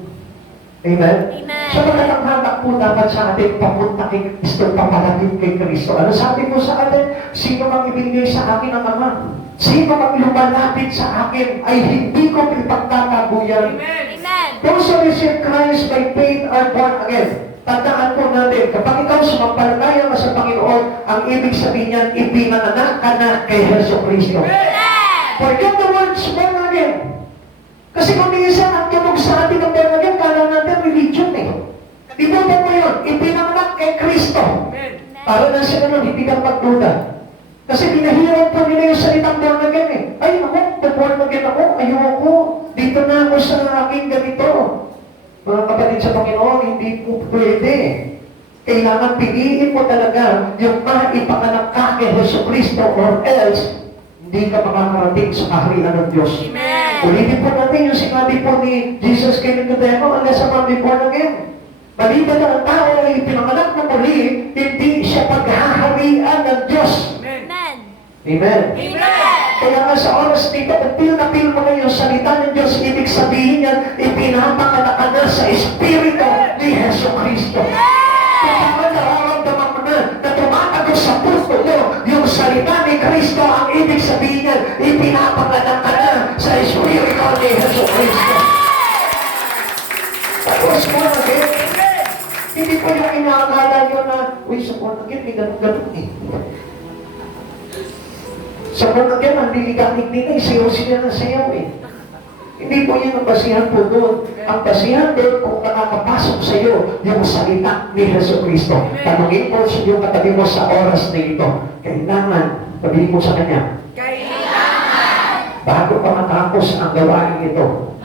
Amen? Amen. So magkakanghatak po dapat sa atin papunta kay Kristo, papalapit kay Kristo. Ano sabi po sa atin? Sino mang ibinigay sa akin ang Ama? Sino mang lumalapit sa akin ay hindi ko ipagtataguyan. Amen. Those who receive Christ by faith are born again. Tandaan po natin, kapag ikaw sumampalataya ka sa Panginoon, ang ibig sabihin niyan, ipinanganak ka na kay Jesucristo. Forget the words born again. Kasi kung minsan ang tunog sa atin ng born again, kala natin religion eh. Di ba mo yun? Ipinanganak kay Kristo. Para na sila nun, hindi ka magduda. Kasi pinahirap po nila yung salitang born again eh. Ay, ako, born again ako, ayoko. Dito na ako sa aking ganito. Mga kapatid sa Panginoon, hindi po pwede. Kailangan piliin mo talaga yung maipanganak ka kay Jesucristo or else, hindi ka makakarating sa kaharian ng Diyos. Amen. Ulitin po natin yung sinabi po ni Jesus kay Nicodemo, unless a man be born again. Maliban na ang tao ay pinanganak na muli, hindi siya paghaharian ng Diyos. Amen. Amen. Amen. Kaya nga sa oras nito, kung feel na feel mo na yung salita ng Diyos, ibig sabihin yan, ipinapanganak ka na sa Espiritu ni Jesucristo. Kung nararamdaman mo na tumatagos sa puso mo, yung salita ni Kristo, ang ibig sabihin yan, ipinapanganak ka na sa Espiritu ni Jesucristo. Tapos mo na hindi po yung inaakala nyo na, uy, sa born again, may ganun-ganun eh. Sa born again, ang liliganig nila, sayaw sila na sayaw eh. Hindi po yun ang basihan po doon. Ang basihan doon kung nakakapasok sa iyo yung salita ni Jesucristo. Tanungin mo sa iyo katabi mo sa oras na ito. Kailangan, sabihin mo sa Kanya, bago pa matapos ang gawain ito,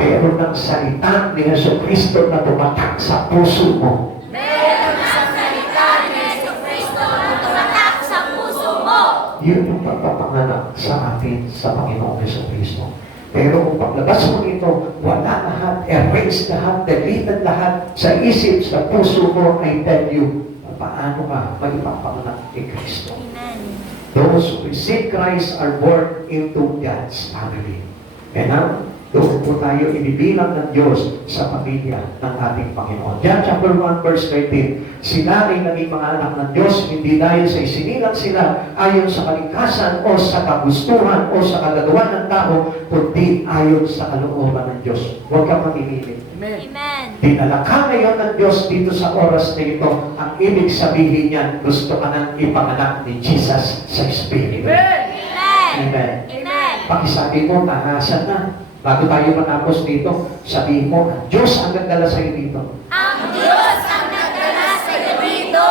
Pero ng salita ni Jesucristo na tumatak sa puso mo, Meron sa salita ni Jesucristo na tumatak sa puso mo. yun yung pagpapanganak sa atin sa Panginoong Jesucristo. Pero kung paglabas mo nito, wala lahat, erase lahat, deleted lahat sa isip, sa puso mo, I tell you, paano ka magpapanganak kay Kristo. Amen. Those who receive Christ are born into God's family. And now, doon po tayo ibibilang ng Diyos sa pamilya ng ating Panginoon. John chapter 1 verse 13, sila ay naging mga anak ng Diyos, hindi dahil sa isinilang sila ayon sa kalikasan o sa kagustuhan o sa kalagawan ng tao, kundi ayon sa kalooban ng Diyos. Huwag kang mamimili. Amen. Dinala ka ngayon ng Diyos dito sa oras na ito. Ang ibig sabihin niyan, gusto ka nang ipanganak ni Jesus sa Espiritu. Amen. Amen. Amen. Pakisabi mo, tahasan na. Bago tayo matapos dito, sabihin mo, ang Diyos ang nagdala sa iyo dito. Ang Diyos ang nagdala sa iyo dito.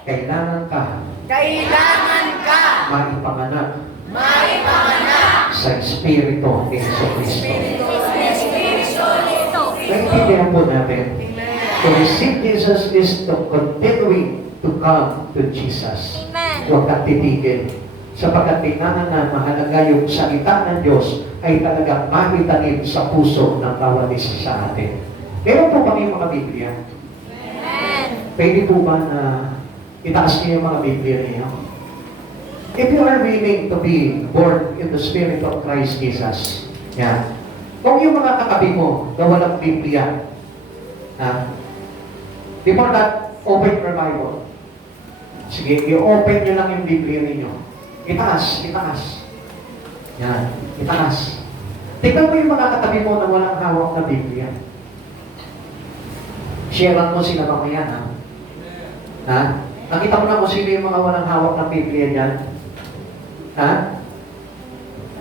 Kailangan ka Kailangan ka maipanganak maipanganak sa Espiritu ni Jesucristo. Espiritu nito. Naintindihan po natin, to receive Jesus is to continuing to come to Jesus. Amen. Huwag kang titigil. Sapagkat tingnan na mahalaga yung salita ng Diyos ay talagang maitanim sa puso ng bawat isa sa atin. Meron po kami mga Biblia. Amen. Pwede po ba na itaas niyo yung mga Biblia niyo? If you are willing to be born in the Spirit of Christ Jesus, yan. Kung yung mga katabi mo na walang Biblia, before that, open your Bible. Sige, i-open nyo lang yung Biblia ninyo. Itaas, itaas. Yan, itaas. Tingnan mo yung mga katabi mo na walang hawak na Biblia. Sharean mo sila mamaya, ha? Ha? Nakita mo na kung sino yung mga walang hawak na Biblia dyan? Ha?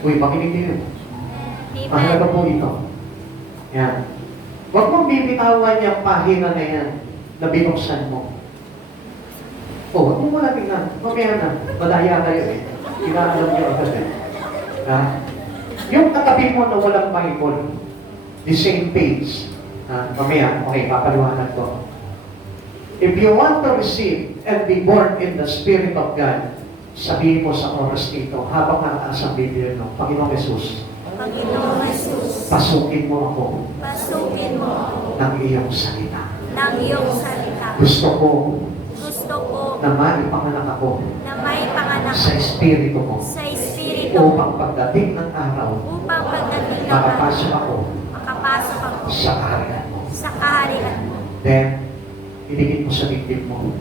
Uy, makinig din. Mahalaga po ito. Yan. Huwag mong bibitawan yung pahina na yan na binuksan mo. Oh, huwag mo muna tingnan. Mamaya na. Madaya kayo eh. Kinaalam niyo agad eh. Ha? Yung katabi mo na walang Bible, the same page. Mamaya, okay, papaliwanag ko. If you want to receive and be born in the Spirit of God, sabihin mo sa oras dito, habang nakataas ang Biblia no, Panginoong Jesus, Panginoong Jesus, pasukin mo ako pasukin mo ako ng iyong salita. ng iyong salita. Gusto ko Gusto ko na maipanganak ako na may panganak sa Espiritu mo sa Espiritu upang pagdating ng araw, upang pagdating ng makapasok ako makapasok ako sa kaharian mo. sa kaharian mo. Then, iligid mo sa dibdib mo.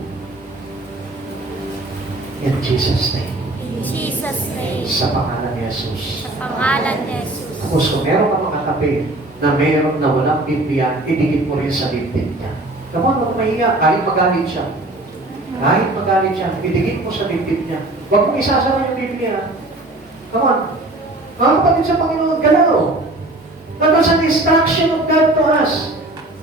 In Jesus' name. In Jesus' name, Sa pangalan ni Jesus. sa pangalan ni Jesus. Tapos kung meron ka mga tabi na meron na walang Biblia, idigit mo rin sa dibdib niya. Come on, huwag mahiya. Kahit magalit siya. Kahit magalit siya, idigit mo sa dibdib niya. Huwag mong isasama yung Biblia. Come on. Mga kapatid sa Panginoon, galaw. That was an instruction of God to us.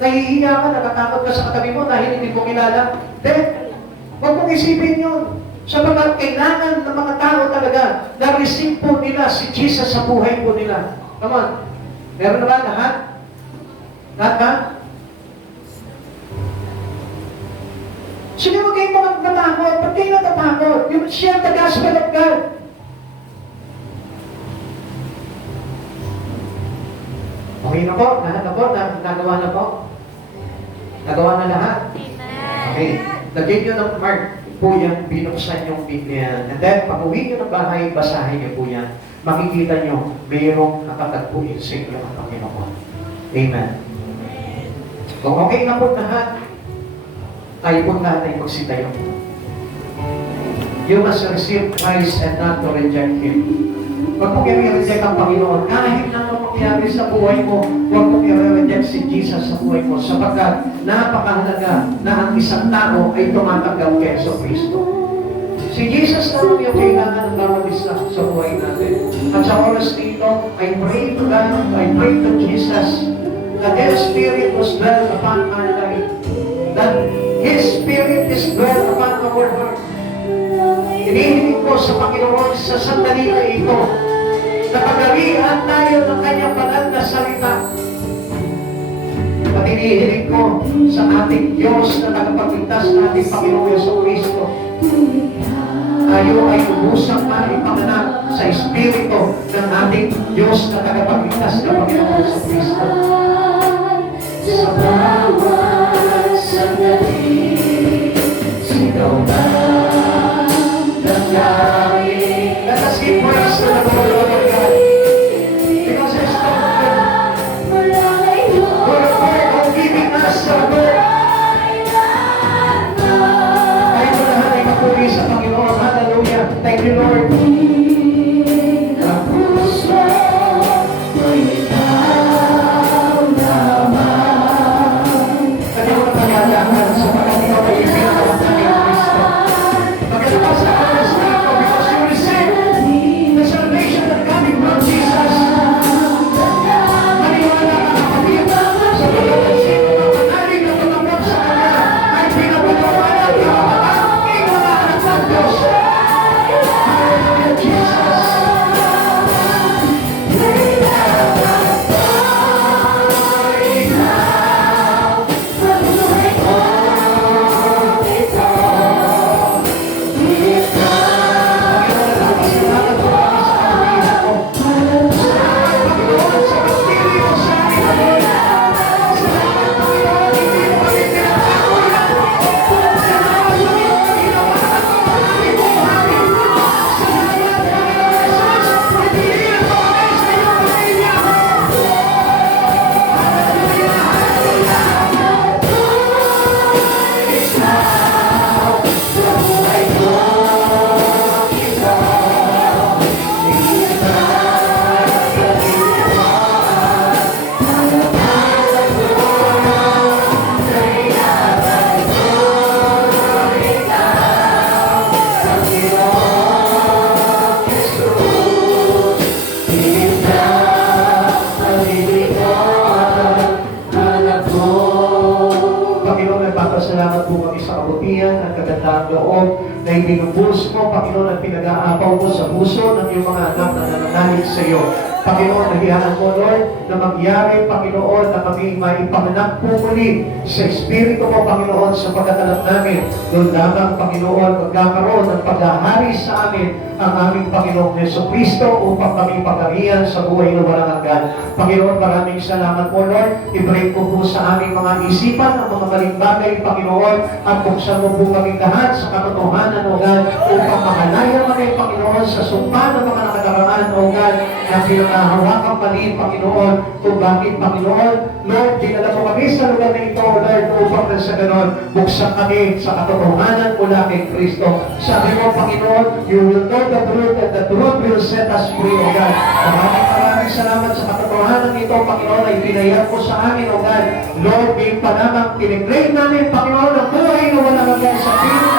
Nahihiya ka, nakatakot ka sa katabi mo dahil hindi mo kilala. Then, huwag mong isipin yun. Sapagkat kailangan ng mga tao talaga na receive po nila si Jesus sa buhay po nila. Come on. Meron na ba lahat? Lahat ba? Sige, huwag kayong mga natakot. Ba't kayo natatakot? You share the gospel of God. Okay na po? Lahat na po? Nagawa na po? Nagawa na lahat? Amen. Okay. Lagyan nyo ng mark po yan, binuksan yung Biblia. And then, pag uwi nyo ng bahay, basahin nyo po yan. Makikita nyo, mayroong nakatagpuin sa inyo ang Panginoon. Amen. Kung okay na po lahat, tayo po natin magsitayo. You must receive Christ and not to reject Him. Huwag mong i-reject ang Panginoon. Kahit na ano mangyari sa buhay mo, huwag mong i-reject si Jesus sa buhay mo. Sapagkat napakahalaga na ang isang tao ay tumatanggap kay Jesucristo. Si Jesus na yung kailangan ng bawat isa sa buhay natin. At sa oras dito, I pray to God, I pray to Jesus, that His Spirit was dwell upon our life. That His Spirit is dwell upon our heart. Hinihiling ko sa Panginoon sa sandali na ito, na pagalihan tayo ng kanyang banal na salita, hinihiling ko sa ating Diyos na tagapagligtas na ating Panginoong Jesucristo. Tayo ay lubusang maipanganak sa Espiritu ng ating Diyos na tagapagligtas na Panginoong Jesucristo. Sa bawat sandali, sigaw na ng langit. Let us give praise to the Lord our God. Because it's so good. Mula ngayon For the Lord of giving us the Lord. ay lahat na Tayo po lahat ay kapuri sa Panginoon. Hallelujah. Thank you, Lord. ang puso ko'y ikaw naman. At ikaw na pagkakaaman sapagkat ikaw ay ipinakalat namin ng Kristo. Pagkatapos na oras na ito, because you receive the salvation that coming from Jesus. Maniwala ka kapatid, sapagkat ang sino ng manalig na tumanggap sa Kanya ay pinapatawanan ka ang aking mga anak ng Diyos. Hallelujah, Jesus. Panginoon, nagpapasalamat po kami sa kabutihan at kagandahang loob na ibinubus mo, Panginoon, at pinag-aapaw mo sa puso ng iyong mga anak na nananalig sa iyo. Panginoon, nahiyaan mo, Lord, na mangyari, Panginoon, na kami maipanganak po muli sa Espiritu mo, Panginoon, sa pagkatalat namin. Doon lamang, Panginoon, magkakaroon ng paghahari sa amin ang aming Panginoong Jesucristo upang kami pagkariyan sa buhay na walang hanggan. Panginoon, maraming salamat po, Lord. I-break ko po sa aming mga isipan ang mga maling bagay, Panginoon, at buksan mo po kami lahat sa katotohanan, O God, upang makalaya kami, Panginoon, sa sumpa ng mga nakadaraan, O God, na pinangahawakang mali, Panginoon, kung bakit, Panginoon, Lord, dinala mo kami sa lugar na ito, Lord, upang na sa ganon, buksan kami sa katotohanan mula kay Kristo. Sabi mo, Panginoon, you will know the truth and the truth will set us free, O God. Maraming salamat sa katotohanan ito, Panginoon, ay pinayag mo sa amin, O God. Lord, ngayon pa lamang kiniklaim namin, Panginoon, ang buhay na walang hanggan sa Pino,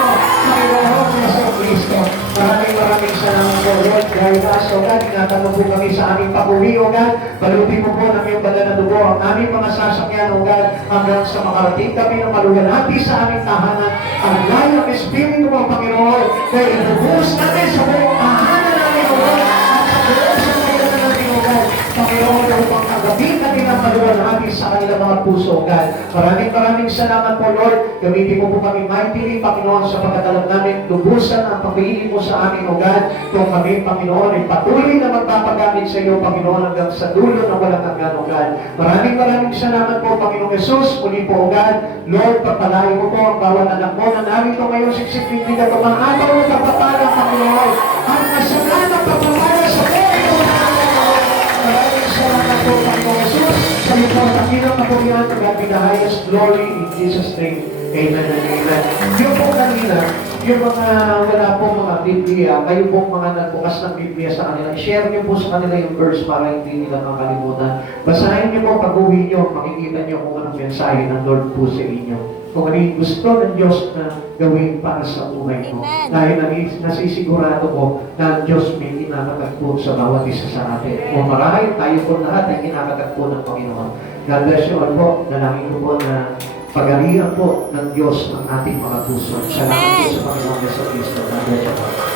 Panginoon, Yeso Kristo. Maraming salamat po, Lord. Guide us, O God. Ingatan mo po kami sa aming pag-uwi, O God. Balutin mo po ng iyong banal na dugo ang aming mga sasakyan, O God, hanggang sa makarating kami ng maluwalhati sa aming tahanan. Ang layang Espiritu mo, Panginoon, na inubuhos natin sa buong tahanan namin, O God, at sa buong sa kailan namin, O God. Panginoon, upang kagabin natin ang maluwalhati sa kanilang mga puso, O God. Maraming salamat po, Lord. Gamitin mo po kami mightily, Panginoon, sa pagkatalam namin, lubusan ang pagpili mo sa amin, O God. Kung kami, Panginoon, ay patuloy na magpapagamit sa iyo, Panginoon, hanggang sa dulo na walang hanggan, O God. Maraming salamat po, Panginoong Jesus. Muli po, O God. Lord, pagpalain mo po ang bawat anak mo na narito ngayon siksik-tingin na tumahabaw ng pagpapala, Panginoon. Ang kasalan ng pagpapala sa buhay mo, maraming salamat po, Panginoong Jesus. Sa iyo po, takinang kapurihan ng God be the highest glory in Jesus' name. Amen and amen. Yung po kanina, yung mga wala po mga Biblia, kayo po mga nagbukas ng Biblia sa kanila, share niyo po sa kanila yung verse para hindi nila makalimutan. Basahin niyo po pag-uwi niyo, makikita niyo kung anong mensahe ng Lord po sa inyo. Kung ano yung gusto ng Diyos na gawin para sa buhay mo. Amen. Dahil nasisigurado ko na ang Diyos may kinakatag po sa bawat isa sa atin. O marahil tayo po lahat ay kinakatag po ng Panginoon. God bless you all po. Dalangin ko po na pagalihan po ng Diyos ang ating mga puso. Salamat po sa Panginoon Yesu Cristo. God bless you.